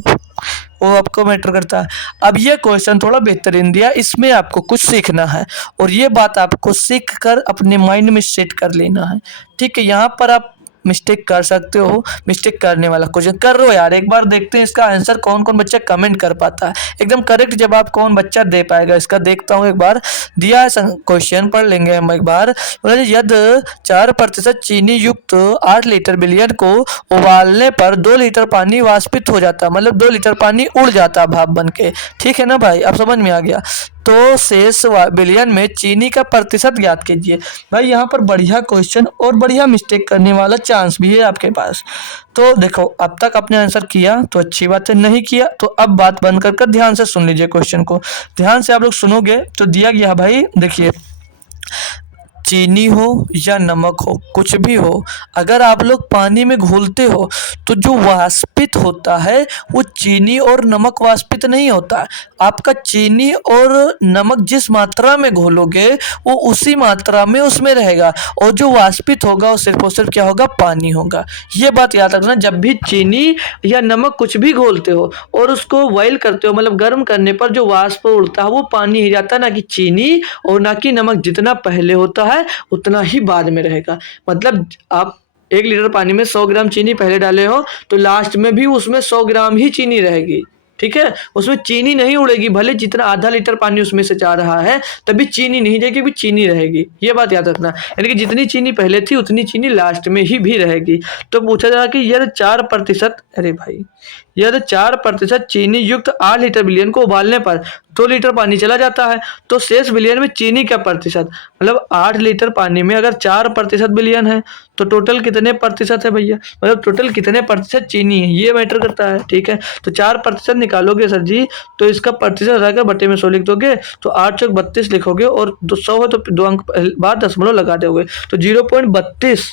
वो आपको मैटर करता है। अब ये क्वेश्चन थोड़ा बेहतरीन दिया, इसमें आपको कुछ सीखना है और ये बात आपको सीख कर अपने माइंड में सेट कर लेना है, ठीक है। यहाँ पर आप मिस्टेक कर सकते हो, मिस्टेक करने वाला क्वेश्चन कर रहे हो यार। एक बार देखते हैं इसका आंसर कौन कौन बच्चा कमेंट कर पाता है, एकदम करेक्ट जवाब कौन बच्चा दे पाएगा इसका। देखता हूँ एक बार, दिया है क्वेश्चन, पढ़ लेंगे हम एक बार। यदि 4% चीनी युक्त 8 लीटर विलयन को उबालने पर 2 लीटर पानी वाष्पित हो जाता, मतलब 2 लीटर पानी उड़ जाता भाप बन के, ठीक है ना भाई, अब समझ में आ गया। तो शेष विलयन में चीनी का प्रतिशत ज्ञात कीजिए। भाई यहाँ पर बढ़िया क्वेश्चन और बढ़िया मिस्टेक करने वाला चांस भी है आपके पास। तो देखो, अब तक आपने आंसर किया तो अच्छी बात है, नहीं किया तो अब बात बंद कर कर ध्यान से सुन लीजिए क्वेश्चन को। ध्यान से आप लोग सुनोगे तो दिया गया भाई, देखिए, चीनी हो या नमक हो, कुछ भी हो, अगर आप लोग पानी में घोलते हो तो जो वाष्पित होता है वो चीनी और नमक वाष्पित नहीं होता। आपका चीनी और नमक जिस मात्रा में घोलोगे वो उसी मात्रा में उसमें रहेगा, और जो वाष्पित होगा वो सिर्फ और सिर्फ क्या होगा, पानी होगा। ये बात याद रखना, जब भी चीनी या नमक कुछ भी घोलते हो और उसको बॉयल करते हो, मतलब गर्म करने पर जो वाष्प उड़ता है वो पानी ही जाता है, ना कि चीनी और ना कि नमक। जितना पहले होता है उतना ही बाद में रहेगा। मतलब आप 1 लीटर पानी में 100 ग्राम चीनी पहले डाले हो तो लास्ट में भी उसमें 100 ग्राम ही चीनी रहेगी, ठीक है। उसमें चीनी नहीं उड़ेगी, भले जितना आधा लीटर पानी उसमें से जा रहा है तभी चीनी नहीं जाएगी, भी चीनी रहेगी। ये बात याद रखना, यानी कि जितनी चीनी पहले थी उतनी चीनी लास्ट में ही भी रहेगी। तो पूछा जा रहा कि यदि 4%, अरे भाई, यदि 4% चीनी युक्त 8 लीटर विलयन को उबालने पर 2 लीटर पानी चला जाता है तो शेष विलयन में चीनी का प्रतिशत, मतलब 8 लीटर पानी में अगर 4% विलयन है तो टोटल कितने प्रतिशत है भैया, मतलब टोटल कितने प्रतिशत चीनी है, ये मैटर करता है, ठीक है। तो 4% निकालोगे सर जी, तो इसका प्रतिशत रहकर बटे में 100 लिख दोगे, तो 8 चौक 32 लिखोगे, और 100 है तो 2 अंक बाद दशमलव लगा दोगे, तो 0.32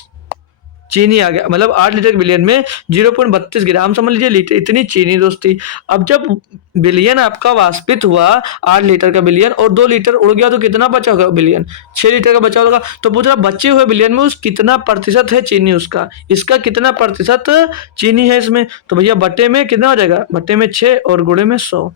चीनी आ गया। मतलब 8 लीटर विलियन में 0.32 ग्राम, समझ लीजिए लीटर, इतनी चीनी दोस्ती। अब जब विलियन आपका वाष्पित हुआ 8 लीटर का विलियन और 2 लीटर उड़ गया तो कितना बचा होगा विलियन, 6 लीटर का बचा होगा। तो पूछ रहा बचे हुए विलियन में उस कितना प्रतिशत है चीनी, उसका, इसका कितना प्रतिशत चीनी है इसमें, तो भैया बटे में कितना हो जाएगा, बटे में 6 और गुणे में 100।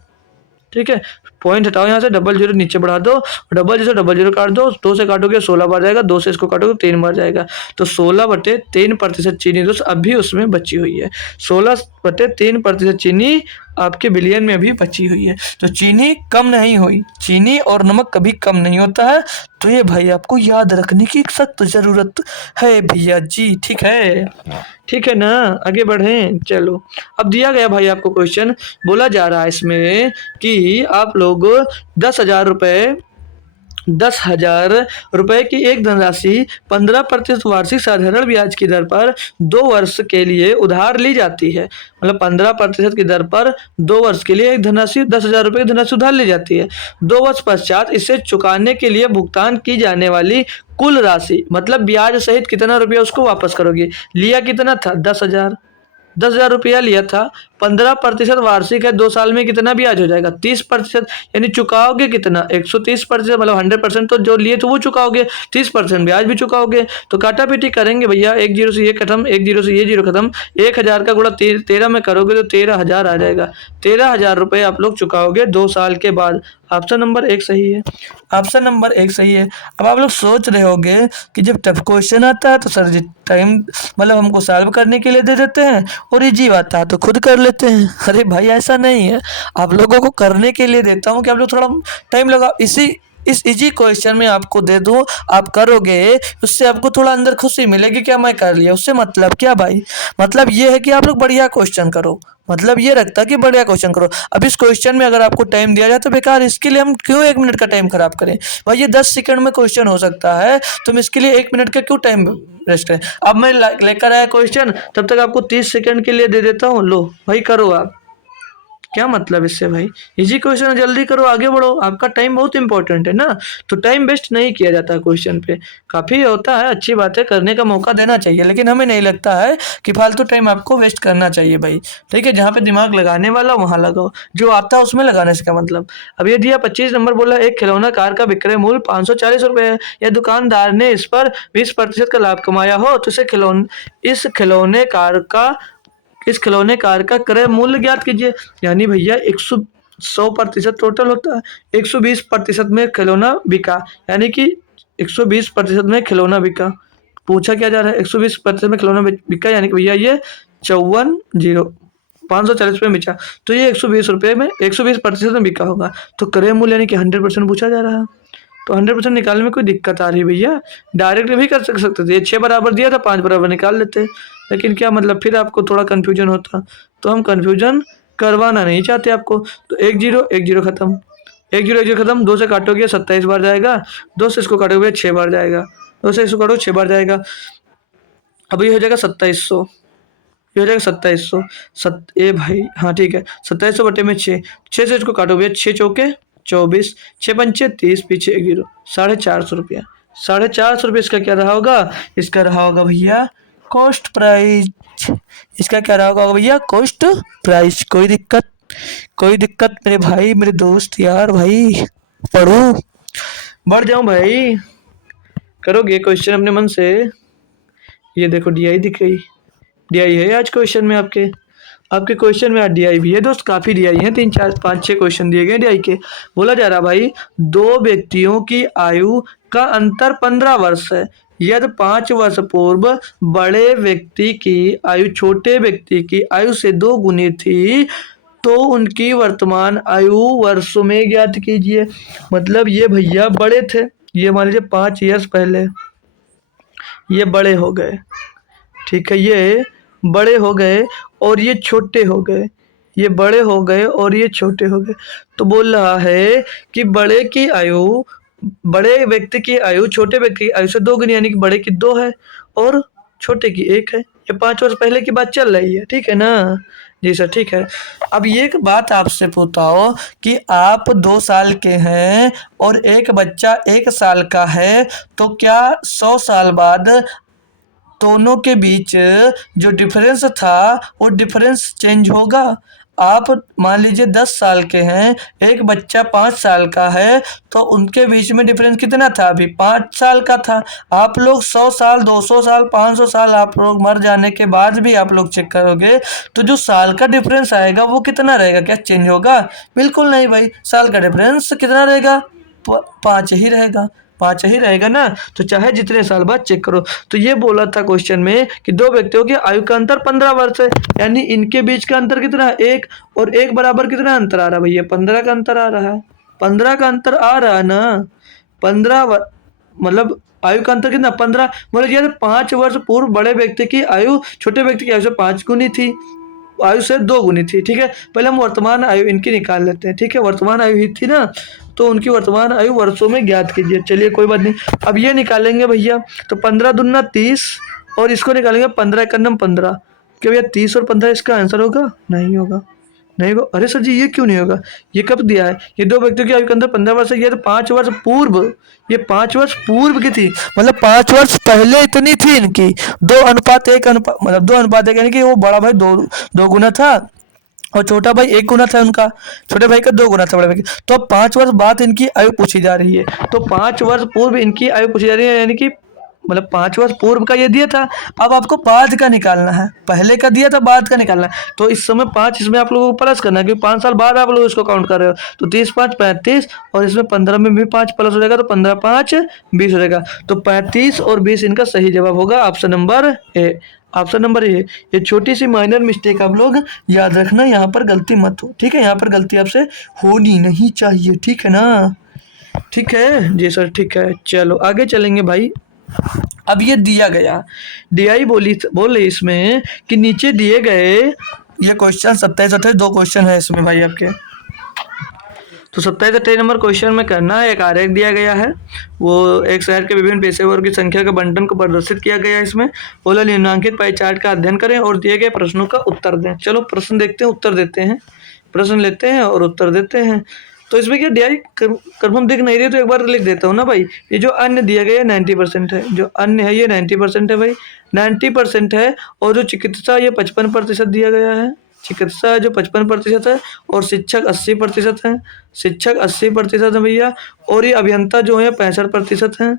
ठीक है, पॉइंट हटाओ यहाँ से, डबल जीरो नीचे बढ़ा दो, डबल जीरो काट दो, 2 से काटोगे 16 बार जाएगा, 2 से इसको काटोगे 3 बार जाएगा, तो 16/3% चीनी दोस्त अभी उसमें बची हुई है। 16/3% चीनी आपके बिलियन में अभी बची हुई है। तो चीनी कम नहीं हुई, चीनी और नमक कभी कम नहीं होता है। तो ये भाई आपको याद रखने की सख्त ज़रूरत है भैया जी, ठीक है, ठीक है ना। आगे बढ़ें, चलो। अब दिया गया भाई आपको क्वेश्चन, बोला जा रहा है इसमें कि आप लोग 10,000 रुपये 10,000 रुपये की एक धनराशि 15% वार्षिक साधारण ब्याज की दर पर 2 वर्ष के लिए उधार ली जाती है। मतलब 15% की दर पर 2 वर्ष के लिए एक धनराशि 10,000 रुपये की धनराशि उधार ली जाती है। 2 वर्ष पश्चात इसे चुकाने के लिए भुगतान की जाने वाली कुल राशि, मतलब ब्याज सहित कितना रुपया उसको वापस करोगे। लिया कितना था, 10,000, 10,000 रुपया लिया था, 15% वार्षिक है, 2 साल में कितना ब्याज हो जाएगा, 30%। यानी चुकाओगे कितना, 130%, मतलब 100% तो जो लिए तो वो चुकाओगे, 30% ब्याज भी चुकाओगे। तो काटा पीटी करेंगे भैया, एक जीरो से ये खत्म, एक जीरो से ये जीरो खत्म, 1,000 का गुणा 13 में करोगे तो 13,000 आ जाएगा। 13,000 रुपये आप लोग चुकाओगे 2 साल के बाद। ऑप्शन नंबर 1 सही है, ऑप्शन नंबर 1 सही है। अब आप लोग सोच रहे होंगे कि जब टफ क्वेश्चन आता है तो सर जी टाइम मतलब हमको सॉल्व करने के लिए दे देते हैं, और इजी आता है तो खुद कर लेते हैं। अरे भाई ऐसा नहीं है, आप लोगों को करने के लिए देता हूँ कि आप लोग थोड़ा टाइम लगाओ। इस इजी क्वेश्चन में आपको दे दूँ, आप करोगे, उससे आपको थोड़ा अंदर खुशी मिलेगी, क्या मैं कर लिया, उससे मतलब क्या भाई, मतलब ये है कि आप लोग बढ़िया क्वेश्चन करो, मतलब ये रखता कि बढ़िया क्वेश्चन करो। अब इस क्वेश्चन में अगर आपको टाइम दिया जाए तो बेकार, इसके लिए हम क्यों 1 मिनट का टाइम खराब करें भाई, ये 10 सेकंड में क्वेश्चन हो सकता है, तुम इसके लिए 1 मिनट का क्यों टाइम वेस्ट करें। अब मैं लेकर आया क्वेश्चन, तब तक आपको 30 सेकंड के लिए दे देता हूँ, लो भाई करो आप। क्या मतलब इससे भाई, इजी क्वेश्चन जल्दी करो, आगे बढ़ो, आपका टाइम बहुत इंपॉर्टेंट है ना, तो टाइम वेस्ट नहीं किया जाता क्वेश्चन पे। काफ़ी होता है, अच्छी बात है, करने का मौका देना चाहिए, लेकिन हमें नहीं लगता है कि फालतू टाइम आपको वेस्ट करना चाहिए भाई। ठीक है, जहाँ पे दिमाग लगाने वाला वहाँ लगाओ, जो आता है उसमें लगाने से क्या मतलब। अब ये दिया 25 नंबर, बोला एक खिलौना कार का विक्रय मूल्य 540 रुपये है, या दुकानदार ने इस पर 20% का लाभ कमाया हो, तो इस खिलौने कार का क्रय मूल्य ज्ञात कीजिए। यानी भैया 100% टोटल होता है, 120% में खिलौना बिका, यानी कि 120% में खिलौना बिका। पूछा क्या जा रहा है, 120% में खिलौना बिका, यानी कि भैया ये 540 रुपये में बेचा, तो ये 120 रुपये में 120% में बिका होगा। तो क्रय मूल्य यानी कि 100% पूछा जा रहा है, तो 100% निकालने में कोई दिक्कत आ रही है भैया, डायरेक्ट भी कर सकते थे। 6 बराबर दिया था, 5 बराबर निकाल लेते, लेकिन क्या मतलब फिर आपको थोड़ा कन्फ्यूजन होता, तो हम कन्फ्यूजन करवाना नहीं चाहते आपको। तो 1 जीरो 1 जीरो खत्म, 1 जीरो खत्म, 2 से काटोगे 27 बार जाएगा, 2 से इसको काटोगे 6 बार जाएगा, 2 से इसको काटो 6 बार जाएगा। अब ये हो जाएगा 2700, ये हो जाएगा 2700 ए भाई, हाँ ठीक है, 2700 बटे में 6, 6 से इसको काटोगे, 6 चौके 24, 6 पंचे 30, पीछे 1 जीरो, 450 रुपया। 450 रुपये इसका क्या रहा होगा, इसका रहा होगा भैया कॉस्ट प्राइस, इसका क्या रहा होगा भैया कॉस्ट प्राइस। कोई दिक्कत मेरे भाई, मेरे दोस्त यार, भाई पढ़ो, बढ़ जाऊं भाई, करोगे क्वेश्चन अपने मन से। ये देखो डीआई दिख गई, डीआई है आज क्वेश्चन में, आपके क्वेश्चन में आज डीआई भी है दोस्त, काफ़ी डीआई हैं, 3 4 5 6 क्वेश्चन दिए गए डीआई के। बोला जा रहा भाई, 2 व्यक्तियों की आयु का अंतर 15 वर्ष है, यदि 5 वर्ष पूर्व बड़े व्यक्ति की आयु छोटे व्यक्ति की आयु से 2 गुनी थी, तो उनकी वर्तमान आयु वर्षों में ज्ञात कीजिए। मतलब ये भैया बड़े थे, ये मान लीजिए 5 ईयर्स पहले ये बड़े हो गए, ठीक है, ये बड़े हो गए और ये छोटे हो गए, ये बड़े हो गए और ये छोटे हो गए। तो बोल रहा है कि बड़े व्यक्ति की आयु छोटे व्यक्ति की आयु से 2 गुनी, यानी कि बड़े की 2 है और छोटे की 1 है। ये 5 वर्ष पहले की बात चल रही है, ठीक है ना जी सर, ठीक है। अब ये एक बात आपसे पूछता हो कि आप 2 साल के हैं और एक बच्चा 1 साल का है, तो क्या 100 साल बाद दोनों के बीच जो डिफरेंस था वो डिफरेंस चेंज होगा। आप मान लीजिए 10 साल के हैं, एक बच्चा 5 साल का है, तो उनके बीच में डिफरेंस कितना था? अभी 5 साल का था। आप लोग 100 साल, 200 साल, 500 साल आप लोग मर जाने के बाद भी आप लोग चेक करोगे तो जो साल का डिफरेंस आएगा वो कितना रहेगा? क्या चेंज होगा? बिल्कुल नहीं भाई। साल का डिफरेंस कितना रहेगा? 5 ही रहेगा। 5 ही रहेगा ना, तो चाहे जितने साल बाद चेक करो। तो ये बोला था क्वेश्चन में कि दो व्यक्तियों की आयु का अंतर 15 वर्ष है, यानी इनके बीच का अंतर कितना है? 1 और 1 बराबर कितना अंतर आ रहा है भैया? 15 का अंतर आ रहा है। 15 का अंतर आ रहा है ना। 15 मतलब आयु का अंतर कितना? 15। मतलब यार 5 वर्ष पूर्व बड़े व्यक्ति की आयु छोटे व्यक्ति की आयु से 5 गुनी थी, आयु से 2 गुनी थी। ठीक है, पहले हम वर्तमान आयु इनकी निकाल लेते हैं। ठीक है, वर्तमान आयु ही थी ना, तो उनकी वर्तमान आयु वर्षों में ज्ञात कीजिए। चलिए कोई बात नहीं, अब ये निकालेंगे भैया, तो 15 दूना 30 और इसको निकालेंगे 15 एकम 15। क्या भैया 30 और 15 इसका आंसर होगा? नहीं होगा। नहीं होगा। अरे सर जी ये क्यों नहीं होगा? ये कब दिया है? ये दो व्यक्तियों की आयु के अंदर 15 वर्ष है, ये तो 5 वर्ष पूर्व, ये 5 वर्ष पूर्व की थी, मतलब 5 वर्ष पहले इतनी थी इनकी। 2:1 अनुपात, मतलब 2:1, यानी कि वो बड़ा भाई दो गुना था और छोटा भाई 1 गुना था उनका, छोटे भाई का 2 गुना था बड़े भाई का। तो अब 5 वर्ष बाद इनकी आयु पूछी जा रही है, तो 5 वर्ष पूर्व इनकी आयु पूछी जा रही है, यानी कि मतलब 5 वर्ष पूर्व का ये दिया था। अब आपको बाद का निकालना है, पहले का दिया था, बाद का निकालना है। तो इस समय 5 इसमें आप लोगों को प्लस करना है, क्योंकि 5 साल बाद आप लोग इसको काउंट कर रहे हो। तो 30 5 35 और इसमें 15 में भी 5 प्लस हो जाएगा, तो 15 5 20 हो जाएगा। तो 35 और 20 इनका सही जवाब होगा, option number A. Option number A. ये छोटी सी माइनर मिस्टेक आप लोग याद रखना, यहाँ पर गलती मत हो। ठीक है, यहाँ पर गलती आपसे होनी नहीं चाहिए। ठीक है ना? ठीक है जी सर, ठीक है। चलो आगे चलेंगे भाई। अब ये दिया गया, डीआई बोले इसमें कि नीचे दिए गए ये क्वेश्चन 27 28 2 क्वेश्चन है इसमें भाई आपके। तो 27 28 नंबर क्वेश्चन में करना है, एक आरेख दिया गया है, वो एक शहर के विभिन्न पेशेवरों की संख्या के बंटन को प्रदर्शित किया गया है इसमें। बोला निम्नलिखित पाई चार्ट का अध्ययन करें और दिए गए प्रश्नों का उत्तर दें। चलो प्रश्न देखते हैं, उत्तर देते हैं। प्रश्न लेते हैं और उत्तर देते हैं। तो इसमें क्या डीआई कंफर्म दिख नहीं रही, तो एक बार लिख देता हूँ ना भाई। ये जो अन्य दिया गया है 90% है, जो अन्य है ये 90% है भाई, 90% है। और जो चिकित्सा ये 55% दिया गया है, चिकित्सा जो 55% है, और शिक्षक 80% है, शिक्षक 80% है भैया। और ये अभियंता जो है 65% है,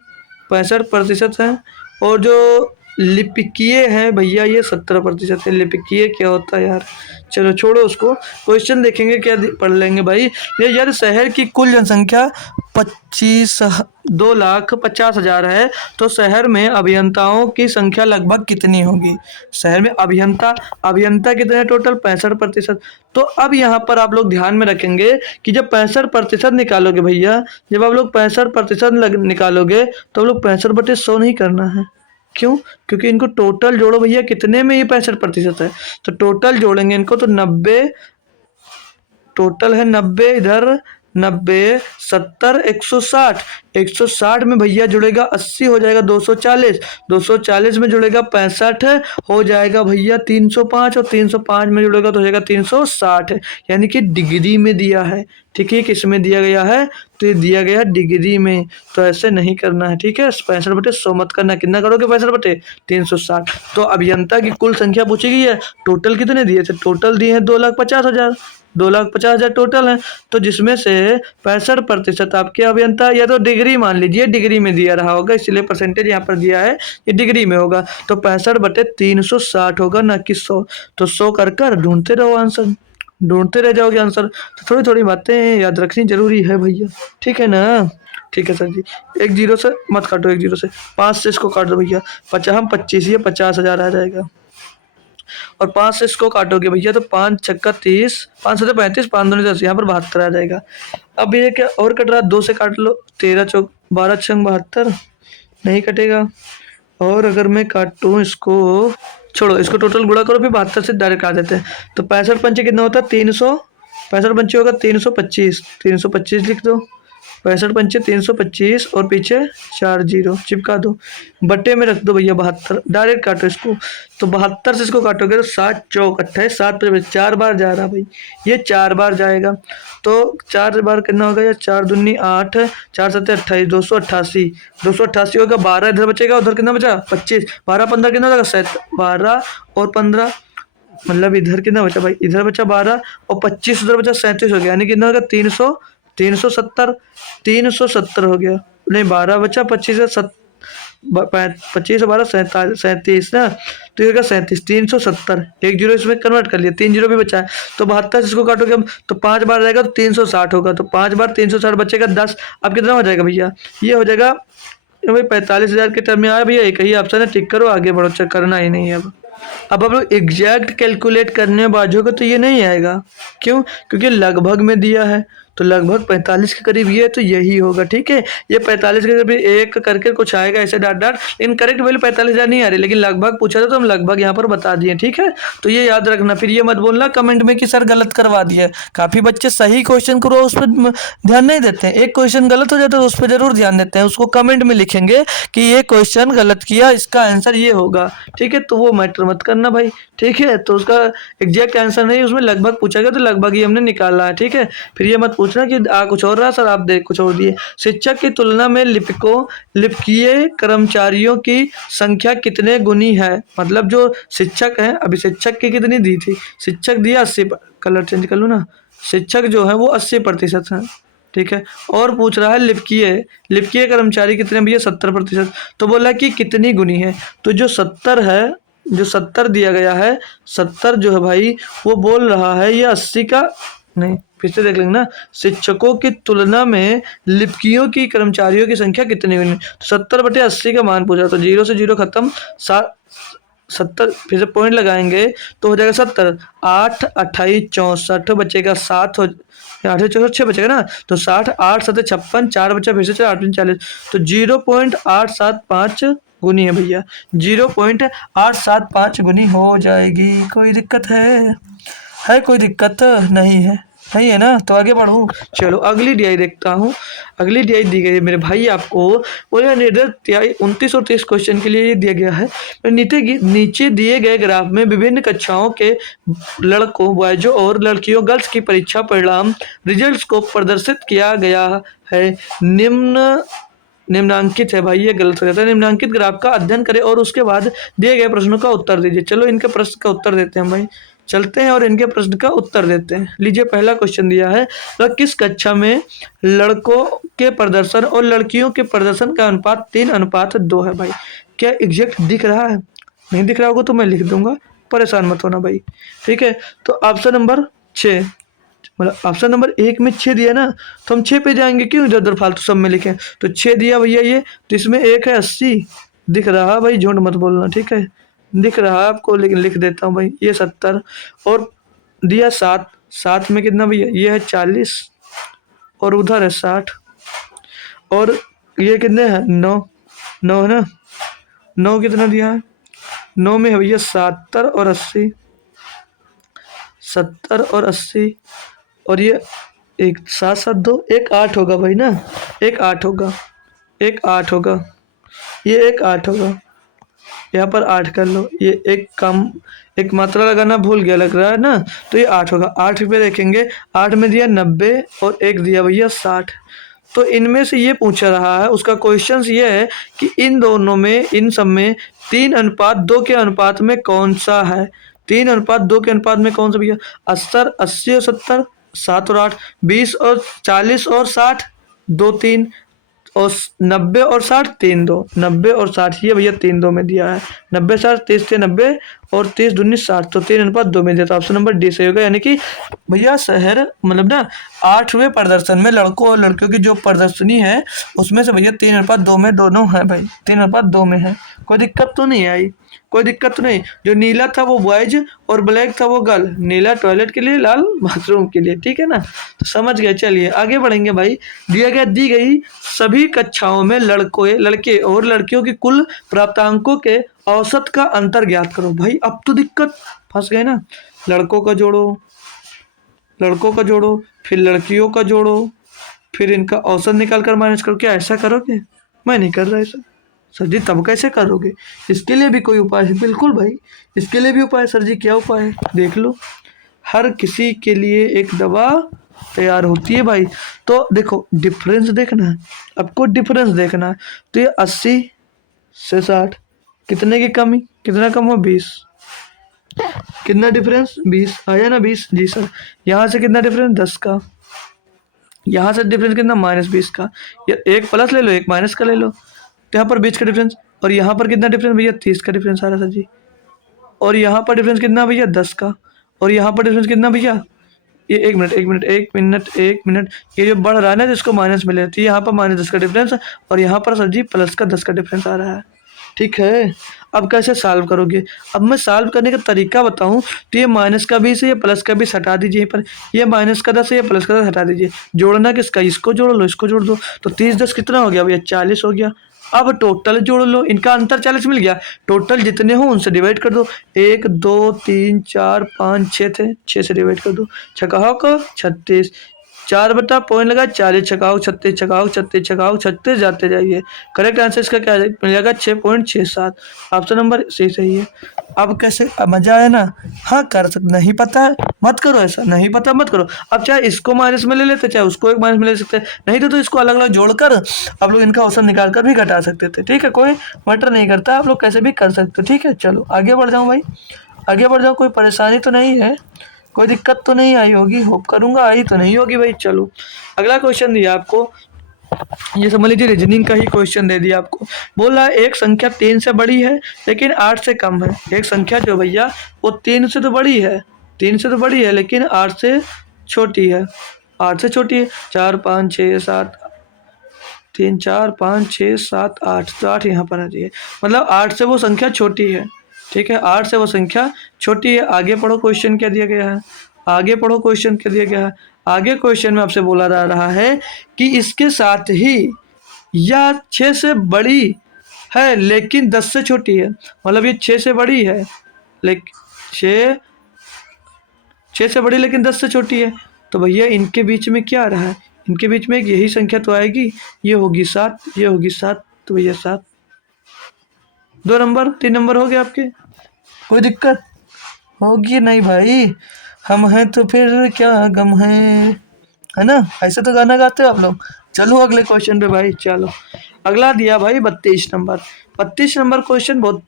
65% है। और जो लिपिकीय हैं भैया ये 70% है। लिपिकीय क्या होता है यार, चलो छोड़ो उसको। क्वेश्चन देखेंगे क्या पढ़ लेंगे भाई। ये यार शहर की कुल जनसंख्या 2,50,000 है, तो शहर में अभियंताओं की संख्या लगभग कितनी होगी? शहर में अभियंता कितने टोटल? 65%। तो अब यहाँ पर आप लोग ध्यान में रखेंगे कि जब 65% निकालोगे भैया, जब आप लोग 65% निकालोगे तो आप लोग 65/100 नहीं करना है। क्यों? क्योंकि इनको टोटल जोड़ो भैया, कितने में ये 65% है, तो टोटल जोड़ेंगे इनको तो 90, टोटल है 90, इधर 90 70 160, 160 में भैया जुड़ेगा 80 हो जाएगा 240, 240 में जुड़ेगा 65 हो जाएगा भैया 305, और 305 में जुड़ेगा तो हो जाएगा 360, यानी कि डिग्री में दिया है। ठीक है, किस में दिया गया है? तो ये दिया गया डिग्री में, तो ऐसे नहीं करना है। ठीक है, 65/100 मत करना। कितना करोगे? 65/360। तो अभियंता की कुल संख्या पूछी गई है, टोटल कितने दिए थे? टोटल दिए हैं 2,50,000, 2,50,000 टोटल है। तो जिसमें से 65% आपके अभियंता, या तो डिग्री मान लीजिए, डिग्री में दिया रहा होगा इसलिए परसेंटेज यहाँ पर दिया है, ये डिग्री में होगा, तो 65/360 होगा, ना कि 100। तो 100 कर ढूंढते रहो आंसर, ढूंढते रह जाओगे आंसर। तो थोड़ी थोड़ी बातें याद रखनी जरूरी है भैया। ठीक है ना? ठीक है सर जी। 1 0 से मत काटो, 1 0 से 5 से इसको काट दो भैया। 50 हम 25, ये 50,000 आ जाएगा। और 5 से इसको काटोगे भैया तो 5 छक्का 30, 5 से 35, 5 दूनी 10, यहाँ पर 72 आ जाएगा। अब ये क्या और कट रहा है? 2 से काट लो, 13 चौक 12 छंग 72, नहीं कटेगा। और अगर मैं काटूँ इसको, छोड़ो इसको, टोटल गुणा करो, फिर 72 से डायरेक्ट काट देते हैं। तो 65 पंचे कितना होता है? 300, 65 पंचे होगा 325, 325 लिख दो। 65 पंचे 325 और पीछे 4 0 चिपका दो, बट्टे में रख दो भैया 72, डायरेक्ट काटो इसको। तो 72 से इसको काटोगे तो 7 चौक 28, 7 पे 4 बार जा रहा भाई, ये 4 बार जाएगा। तो 4 बार कितना होगा? या 4 दूनी 8, 4 7 28, 288, 288 होगा। 12 इधर बचेगा, उधर कितना बचा? 25, 12 15 कितना होगा? 7, 12 और 15 मतलब इधर कितना बचा भाई, इधर बचा 12 और 25 उधर बचा 37 हो गया, यानी कितना हो गया 300, 370, 370 हो गया। नहीं 12 बचा, 25 से 25 12 37 ना, तो ये होगा 37, 370, एक जीरो इसमें कन्वर्ट कर लिया, 3 जीरो भी बचा है, तो 72 इसको काटोगे हम तो 5 बार रहेगा तो 360 होगा, तो 5 बार 360 बचेगा 10। अब कितना हो जाएगा भैया, ये हो जाएगा भाई 45,000 के टर्म में आया भैया, एक ही ऑप्शन है, टिक करो आगे बढ़ो, चेक करना ही नहीं है अब आप लोग एग्जैक्ट कैलकुलेट करने बाजोगे तो ये नहीं आएगा, क्यों, क्योंकि लगभग में दिया है, तो लगभग 45 के करीब ये है, तो यही होगा, ठीक है। ये 45 के करीब एक करके कुछ आएगा ऐसे डाट डाट, लेकिन करेक्ट वैल्यू 45,000 नहीं आ रही, लेकिन लगभग पूछा था तो हम लगभग यहाँ पर बता दिए, ठीक है। तो ये याद रखना, फिर ये मत बोलना कमेंट में कि सर गलत करवा दिया है। काफ़ी बच्चे सही क्वेश्चन करो उस पर ध्यान नहीं देते हैं, एक क्वेश्चन गलत हो जाता है तो उस पर जरूर ध्यान देते हैं, उसको कमेंट में लिखेंगे कि ये क्वेश्चन गलत किया, इसका आंसर ये होगा, ठीक है, तो वो मैटर मत करना भाई, ठीक है। तो उसका एग्जैक्ट आंसर नहीं, उसमें लगभग पूछा गया तो लगभग ही हमने निकाला है, ठीक है। फिर ये मत पूछना कि कुछ और रहा सर आप दे कुछ और दिए। शिक्षक की तुलना में लिपिकीय कर्मचारियों की संख्या कितने गुनी है, मतलब जो शिक्षक है, अभी शिक्षक की कितनी दी थी, शिक्षक दिया 80, कलर चेंज कर लो ना, शिक्षक जो है वो 80% है, ठीक है। और पूछ रहा है लिपिकीय कर्मचारी कितने भैया 70%, तो बोला कि कितनी गुनी है, तो जो 70 है, जो 70 दिया गया है, 70 जो है भाई वो बोल रहा है ये 80 का नहीं, फिर से देख लेंगे ना, शिक्षकों की तुलना में लिपिकियों की कर्मचारियों की संख्या कितनी गुनी, तो 70/80 का मान पूछा, तो जीरो से जीरो खत्म, 70 फिर से पॉइंट लगाएंगे तो हो जाएगा 70, 8 28 64 बचेगा 7 हो, 8 64 6 बचेगा ना, तो 60, 8 7 56, 4 बचा फिर से 4 8 40, तो 0.875 गुनी है भैया, 0.875 गुनी हो जाएगी। कोई दिक्कत है कोई दिक्कत नहीं है ना, तो आगे बढ़ूँ, चलो अगली डीआई देखता हूँ। अगली डीआई दी गई है मेरे भाई आपको, वो निर्धारित 29 और 30 क्वेश्चन के लिए दिया गया है। नीचे दिए गए ग्राफ में विभिन्न कक्षाओं के लड़कों बॉयजों और लड़कियों गर्ल्स की परीक्षा परिणाम रिजल्ट्स को प्रदर्शित किया गया है। निम्नांकित है भाई, ये गलत हो जाता है, निम्नांकित ग्राफ का अध्ययन करें और उसके बाद दिए गए प्रश्नों का उत्तर दीजिए। चलो इनके प्रश्न का उत्तर देते हैं भाई, चलते हैं और इनके प्रश्न का उत्तर देते हैं। लीजिए पहला क्वेश्चन दिया है, वह किस कक्षा में लड़कों के प्रदर्शन और लड़कियों के प्रदर्शन का अनुपात 3:2 है भाई। क्या एग्जैक्ट दिख रहा है, नहीं दिख रहा होगा तो मैं लिख दूंगा, परेशान मत होना भाई, ठीक है। तो ऑप्शन नंबर 6, मतलब ऑप्शन नंबर 1 में 6 दिया ना, तो हम 6 पे जाएंगे, क्यों इधर उधर फालतू सब में लिखें, तो 6 दिया भैया ये, तो इसमें 1 है 80, दिख रहा भाई, झूठ मत बोलना, ठीक है, दिख रहा है आपको, लेकिन लिख देता हूँ भाई, ये 70 और दिया 7, 7 में कितना भैया, ये है 40 और उधर है 60 और ये कितने हैं 9, 9 है ना, 9 कितना दिया है, 9 में है भैया 70 और 80, 70 और 80 और ये एक 7 7 2 एक 8 होगा भाई ना, एक 8 होगा, एक 8 होगा, ये एक 8 होगा, यहाँ पर 8 कर लो, ये एक कम एक मात्रा लगाना भूल गया लग रहा है ना, तो ये 8 होगा। 8 पे देखेंगे, 8 में दिया 90 और एक दिया भैया 60, तो इनमें से ये पूछा रहा है, उसका क्वेश्चन ये है कि इन दोनों में, इन सब में 3:2 के अनुपात में कौन सा है, 3:2 के अनुपात में कौन सा भैया, 80 80 और 70, 7 और 8 20 और 40 और 60, 2 3 और 90 और 60 3 2, 90 और 60 ये भैया 3 2 में दिया है, 90 60 30 से 90 और 30 दूनी 60, तो 3:2 में दिया, तो ऑप्शन नंबर डी सही होगा। यानी कि भैया शहर मतलब ना 8वें प्रदर्शन में लड़कों और लड़कियों की जो प्रदर्शनी है उसमें से भैया 3:2 में दोनों है भाई, 3:2 में है, कोई दिक्कत तो नहीं आई, कोई दिक्कत तो नहीं। जो नीला था वो बॉयज और ब्लैक था वो गर्ल, नीला टॉयलेट के लिए, लाल बाथरूम के लिए, ठीक है ना, तो समझ गए। चलिए आगे बढ़ेंगे भाई, दी गई सभी कक्षाओं में लड़के और लड़कियों की कुल प्राप्तांकों के औसत का अंतर ज्ञात करो। भाई अब तो दिक्कत फंस गए ना, लड़कों का जोड़ो फिर लड़कियों का जोड़ो, फिर इनका औसत निकाल कर माइनस करो, क्या ऐसा करोगे, मैं नहीं कर रहा ऐसा सर जी, तब कैसे करोगे, इसके लिए भी कोई उपाय है, बिल्कुल भाई इसके लिए भी उपाय है सर जी, क्या उपाय है देख लो, हर किसी के लिए एक दवा तैयार होती है भाई। तो देखो डिफरेंस देखना है आपको, डिफरेंस देखना है, तो ये 80 से 60 कितने की कमी, कितना कम हुआ 20, कितना डिफरेंस 20 आया ना 20 जी सर। यहाँ से कितना डिफरेंस 10 का, यहाँ से डिफरेंस कितना -20 का, या एक प्लस ले लो एक माइनस का ले लो, तो यहाँ पर 20 का डिफरेंस, और यहाँ पर कितना डिफरेंस भैया 30 का डिफरेंस आ रहा है सर जी। और यहाँ पर डिफरेंस कितना भैया 10 का, और यहाँ पर डिफरेंस कितना भैया, ये 1 मिनट, ये जो बढ़ रहा है ना जिसको माइनस मिले, तो यहाँ पर -10 का डिफरेंस, और यहाँ पर सर जी प्लस का 10 का डिफरेंस आ रहा है। ठीक है, अब कैसे सॉल्व करोगे? अब मैं सॉल्व करने का तरीका बताऊं, तो ये माइनस का 20 है, ये प्लस का 20 हटा दीजिए, पर ये माइनस का 10 है, ये प्लस का 10 हटा दीजिए। जोड़ना किसका, इसको जोड़ लो इसको जोड़ दो, तो 30 10 कितना हो गया भैया 40 हो गया। अब टोटल जोड़ लो, इनका अंतर 40 मिल गया, टोटल जितने हो उनसे डिवाइड कर दो। 1 2 3 4 5 6 थे, 6 से डिवाइड कर दो, छकाओ को 36, 4 बटा पॉइंट लगा 40, छकाओ 36, छकाओ 36, छकाओ 36, जाते जाइए। करेक्ट आंसर इसका क्या मिलेगा 6.67। ऑप्शन नंबर सी सही है। अब कैसे, अब मजा आया ना? हाँ कर सकते, नहीं पता है मत करो, ऐसा नहीं पता मत करो। अब चाहे इसको माइनस में ले लेते, चाहे उसको एक माइनस में ले सकते, नहीं तो इसको अलग अलग जोड़कर आप लोग इनका औसत निकाल कर भी घटा सकते थे। ठीक है, कोई मैटर नहीं करता, आप लोग कैसे भी कर सकते हो। ठीक है, चलो आगे बढ़ जाऊँ भाई, आगे बढ़ जाओ, कोई परेशानी तो नहीं है, कोई दिक्कत तो नहीं आई होगी, होप करूंगा आई तो नहीं होगी भाई। चलो अगला क्वेश्चन दिया आपको, ये समझ लीजिए रीजनिंग का ही क्वेश्चन दे दिया आपको। बोला एक संख्या 3 से बड़ी है लेकिन 8 से कम है। एक संख्या जो भैया वो 3 से तो बड़ी है, 3 से तो बड़ी है लेकिन 8 से छोटी है, 8 से छोटी है। 4 5 6 7, 3 4 5 6 7 8, तो 8 यहाँ पर आ जाइए, मतलब 8 से वो संख्या छोटी है। ठीक है, 8 से वो संख्या छोटी है। आगे पढ़ो क्वेश्चन क्या दिया गया है, आगे पढ़ो क्वेश्चन क्या दिया गया है। आगे क्वेश्चन में आपसे बोला जा रहा है कि इसके साथ ही यह 6 से बड़ी है लेकिन 10 से छोटी है, मतलब ये 6 से बड़ी है लेकिन 6 से बड़ी लेकिन 10 से छोटी है। तो भैया इनके बीच में क्या आ रहा है, इनके बीच में एक यही संख्या तो आएगी, ये होगी 7, ये होगी 7, तो भैया 7, 2 नंबर 3 नंबर हो गए आपके। कोई दिक्कत होगी नहीं भाई, हम हैं तो फिर क्या गम है ना, ऐसे तो गाना गाते हो आप लोग। चलो अगले क्वेश्चन पे भाई, चलो अगला दिया भाई 32 नंबर। 32 नंबर क्वेश्चन बहुत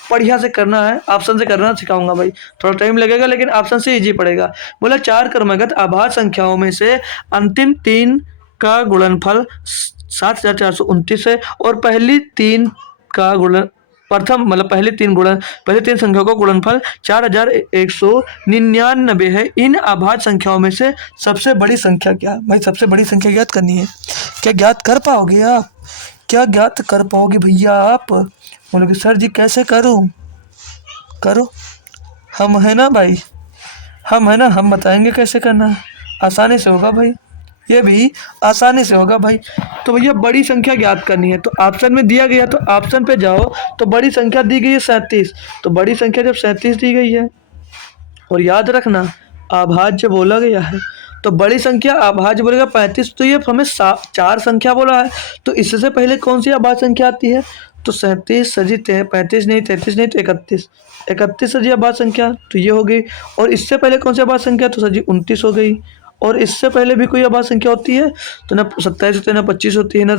बढ़िया से करना है, ऑप्शन से करना सिखाऊंगा भाई, थोड़ा टाइम लगेगा लेकिन ऑप्शन से इजी पड़ेगा। बोला 4 क्रमागत आभाज्य संख्याओं में से अंतिम 3 का गुणनफल 7429 है, और पहली 3 का गुणन प्रथम मतलब पहले तीन संख्याओं का गुणनफल 4199 है। इन अभाज्य संख्याओं में से सबसे बड़ी संख्या क्या है? भाई सबसे बड़ी संख्या ज्ञात करनी है, क्या ज्ञात कर पाओगे आप, क्या ज्ञात कर पाओगे भैया आप? बोलोगे सर जी कैसे करूं, करो, हम है ना भाई, हम है ना, हम बताएंगे कैसे करना है, आसानी से होगा भाई, ये भी आसानी से होगा भाई। तो भैया बड़ी संख्या ज्ञात करनी है, तो ऑप्शन में दिया गया तो ऑप्शन पे जाओ, तो बड़ी संख्या दी गई है 37, तो बड़ी संख्या जब 37 दी गई है, और याद रखना अभाज्य बोला गया है, तो बड़ी संख्या अभाज्य बोलेगा 35, तो ये हमें 4 संख्या बोला है, तो इससे पहले कौन सी अभाज्य संख्या आती है, तो 37 सजी 35 नहीं 33 नहीं तो 31, 31 सजी अभाज्य संख्या, तो ये हो गई। और इससे पहले कौन सी अभाज्य संख्या, तो सजी 29 हो गई। और इससे पहले भी कोई अभाज्य संख्या होती है, तो ना 27 होती है, ना 25 होती है, ना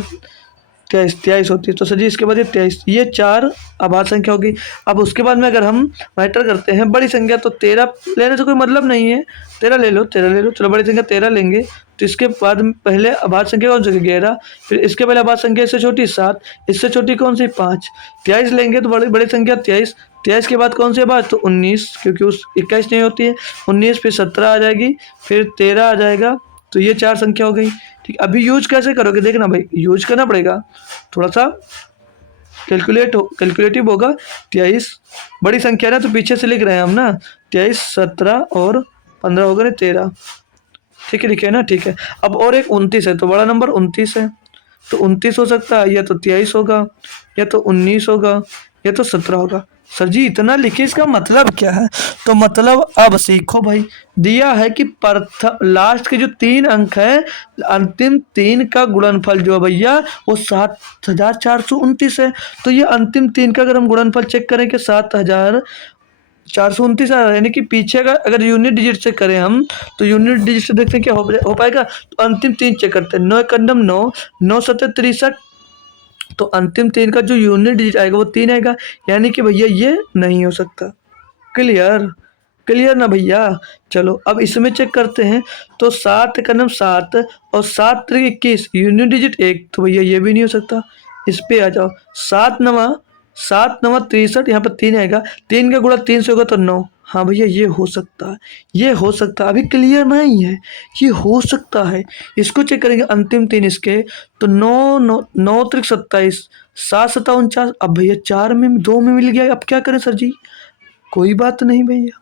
23 होती है, तो सर जी इसके बाद ये 23, ये 4 अभाज्य संख्या होगी। अब उसके बाद में अगर हम मैटर करते हैं बड़ी संख्या, तो 13 लेने से कोई मतलब नहीं है, 13 ले लो, 13 ले लो, चलो बड़ी संख्या 13 लेंगे। तो इसके बाद पहले अभाज्य संख्या कौन सी 11, फिर इसके पहले अभाज्य संख्या इससे छोटी 7, इससे छोटी कौन सी 5, 23 लेंगे तो बड़ी बड़ी संख्या 23, 23 के बाद कौन सी अभाज्य, तो 19, क्योंकि उस 21 नहीं होती है, 19 फिर 17 आ जाएगी, फिर 13 आ जाएगा, तो ये 4 संख्या हो गई। ठीक, अभी यूज कैसे करोगे देखना भाई, यूज करना पड़ेगा, थोड़ा सा कैलकुलेटिव होगा। 23 बड़ी संख्या ना, तो पीछे से लिख रहे हैं हम ना, 23 17 और 15 हो गए 13। ठीक है, लिखे है ना, ठीक है। अब और एक 29 है, तो बड़ा नंबर 29 है, तो 29 हो सकता है, या तो 23 होगा, या तो 19 होगा, या तो 17 होगा। सर जी इतना लिखे, इसका मतलब क्या है, तो मतलब अब सीखो भाई, दिया है कि लास्ट के जो 3 अंक है, अंतिम 3 का गुणनफल जो है भैया वो 7429 है। तो ये अंतिम 3 का अगर हम गुणनफल चेक करें कि 7429 आ रहा है, यानी कि पीछे का अगर यूनिट डिजिट से करें हम, तो यूनिट डिजिट से देखते हैं क्या हो पाएगा, तो अंतिम 3 चेक करते हैं, 9 कंडम 9, 9 7 63, तो अंतिम 3 का जो यूनिट डिजिट आएगा वो 3 आएगा, यानी कि भैया ये नहीं हो सकता। क्लियर, क्लियर ना भैया। चलो अब इसमें चेक करते हैं। तो 7 का नाम 7 और 7 त्रिक 21, यूनिट डिजिट 1, तो भैया ये भी नहीं हो सकता। इस पे आ जाओ। 7 नवा 63, यहाँ पर 3 आएगा। 3 का गुणा 3 से होगा तो 9। हाँ भैया ये हो सकता है, ये हो सकता है, अभी क्लियर नहीं है, ये हो सकता है। इसको चेक करेंगे अंतिम 3 इसके। तो 9 त्रिक 27, 7 7 49। अब भैया 4 में 2 में मिल गया, अब क्या करें सर जी? कोई बात नहीं भैया,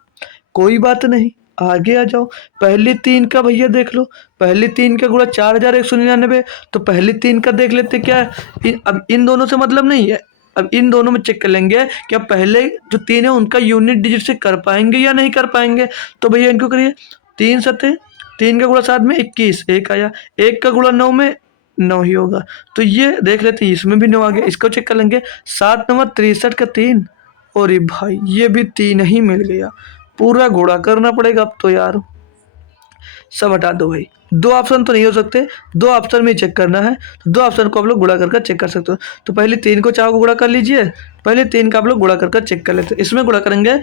कोई बात नहीं, आगे आ जाओ। पहली 3 का भैया देख लो। पहली 3 का गुणा 4199, तो पहली 3 का देख लेते क्या है। अब इन दोनों से मतलब नहीं है, अब इन दोनों में चेक कर लेंगे कि अब पहले जो 3 है उनका यूनिट डिजिट से कर पाएंगे या नहीं कर पाएंगे। तो भैया इनको करिए। 3 सत्ते, 3 का गुणा 7 में 21, 1 आया। 1 का गुणा 9 में 9 ही होगा। तो ये देख लेते हैं, इसमें भी 9 आ गया, इसको चेक कर लेंगे। 7 9 63 का 3, अरे भाई ये भी 3 ही मिल गया। पूरा गुणा करना पड़ेगा अब तो यार। सब हटा दो भाई, 2 ऑप्शन तो नहीं हो सकते, 2 ऑप्शन में चेक करना है। तो 2 ऑप्शन को आप लोग गुणा कर चेक कर सकते हो। तो पहले 3 को 4 को गुणा कर लीजिए। पहले 3 का आप लोग गुणा कर चेक कर लेते हैं। इसमें गुणा करेंगे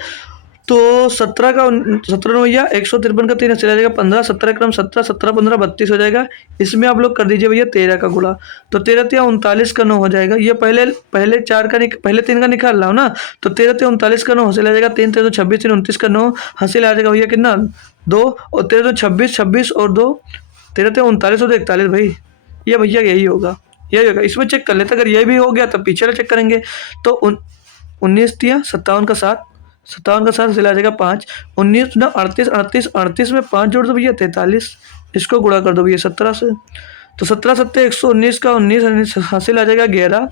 तो 17 का 17 भैया 153 का 3 ऐसे आ जाएगा 15, 17 क्रम 17, 17 15 32 हो जाएगा। इसमें आप लोग कर दीजिए भैया 13 का गुणा। तो 13 या 39 का 9 हो जाएगा। ये पहले पहले 4 का पहले 3 का निकाल रहा हूँ ना। तो 13 या 39 का 9 हासिल आ जाएगा। 3 13 26, 3 29 का 9 हासिल आ जाएगा भैया कितना 2, और 13 26, 26 और 2 13 39 और 41 भाई। ये भैया यही होगा, यही होगा। इसमें चेक कर लेते, अगर ये भी हो गया तो पीछे चेक करेंगे। तो 19 दिया 57 का 7, 57 का 7 सिला जाएगा 5, 19 ना 38, 38 38 में 5 जोड़ दो भैया 43। इसको गुणा कर दो भैया 17 से। तो 17 सत्ते 119 का 19 हासिल आ जाएगा 11,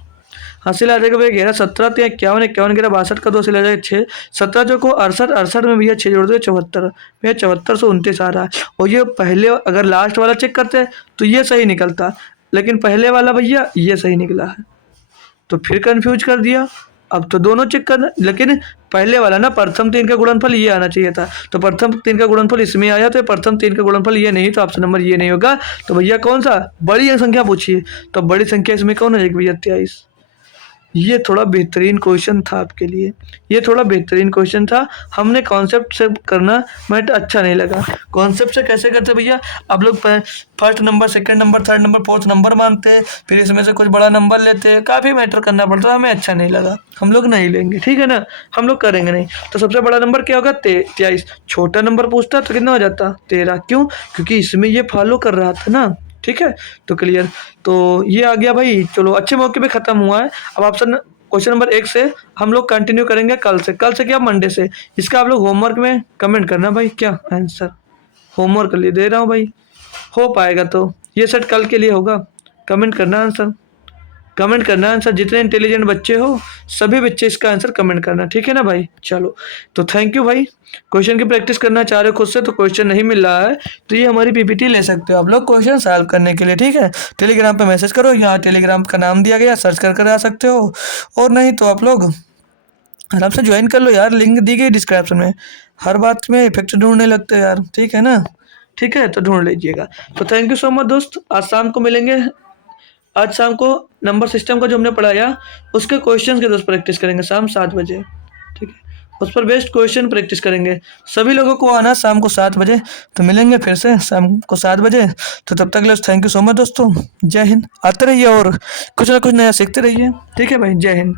हासिल आ जाएगा भैया 11। 17 तो 51, 51 11 62 का 2 हासिल आ जाएगा 6, 17 जो को 68, 68 में भैया 6 जोड़ दो 74, भैया 7429 आ रहा है। और ये पहले अगर लास्ट वाला चेक करते हैं तो ये सही निकलता, लेकिन पहले वाला भैया ये सही निकला है, तो फिर कंफ्यूज कर दिया। अब तो दोनों चेक करना, लेकिन पहले वाला ना प्रथम 3 का गुणनफल ये आना चाहिए था। तो प्रथम 3 का गुणनफल इसमें आया, तो प्रथम 3 का गुणनफल ये नहीं, तो ऑप्शन नंबर ये नहीं होगा। तो भैया कौन सा बड़ी संख्या पूछिए। तो बड़ी संख्या इसमें कौन है भैया 23। ये थोड़ा बेहतरीन क्वेश्चन था आपके लिए, ये थोड़ा बेहतरीन क्वेश्चन था। हमने कॉन्सेप्ट से करना मैट अच्छा नहीं लगा। कॉन्सेप्ट से कैसे करते भैया, आप लोग first number, second number, third number, fourth number मानते हैं, फिर इसमें से कुछ बड़ा नंबर लेते हैं, काफ़ी मैटर करना पड़ता है। हमें अच्छा नहीं लगा, हम लोग नहीं लेंगे, ठीक है ना, हम लोग करेंगे नहीं। तो सबसे बड़ा नंबर क्या होगा 23। छोटा नंबर पूछता तो कितना हो जाता 13, क्यों, क्योंकि इसमें ये फॉलो कर रहा था ना, ठीक है। तो क्लियर, तो ये आ गया भाई। चलो अच्छे मौके पे ख़त्म हुआ है। अब ऑप्शन क्वेश्चन नंबर 1 से हम लोग कंटिन्यू करेंगे कल से। कल से क्या, मंडे से। इसका आप लोग होमवर्क में कमेंट करना भाई, क्या आंसर होमवर्क के लिए दे रहा हूँ भाई, हो पाएगा तो ये सेट कल के लिए होगा। कमेंट करना आंसर, कमेंट करना आंसर। जितने इंटेलिजेंट बच्चे हो सभी बच्चे इसका आंसर कमेंट करना, ठीक है ना भाई। चलो तो थैंक यू भाई। क्वेश्चन की प्रैक्टिस करना चाह रहे हो खुद से, तो क्वेश्चन नहीं मिल रहा है तो ये हमारी पीपीटी ले सकते हो आप लोग क्वेश्चन सॉल्व करने के लिए, ठीक है। टेलीग्राम पे मैसेज करो, यहाँ टेलीग्राम का नाम दिया गया, सर्च कर आ सकते हो। और नहीं तो आप लोग आराम से ज्वाइन कर लो यार, लिंक दी गई डिस्क्रिप्शन में। हर बात में इफेक्ट ढूंढने लगते हो यार, ठीक है ना, ठीक है, तो ढूंढ लीजिएगा। तो थैंक यू सो मच दोस्त, आज शाम को मिलेंगे। आज शाम को नंबर सिस्टम का जो हमने पढ़ाया उसके क्वेश्चंस के दोस्त प्रैक्टिस करेंगे शाम 7 बजे, ठीक है। उस पर बेस्ट क्वेश्चन प्रैक्टिस करेंगे। सभी लोगों को आना शाम को 7 बजे। तो मिलेंगे फिर से शाम को 7 बजे। तो तब तक ले थैंक यू सो मच दोस्तों, जय हिंद। आते रहिए और कुछ ना कुछ नया सीखते रहिए, ठीक है भाई, जय हिंद।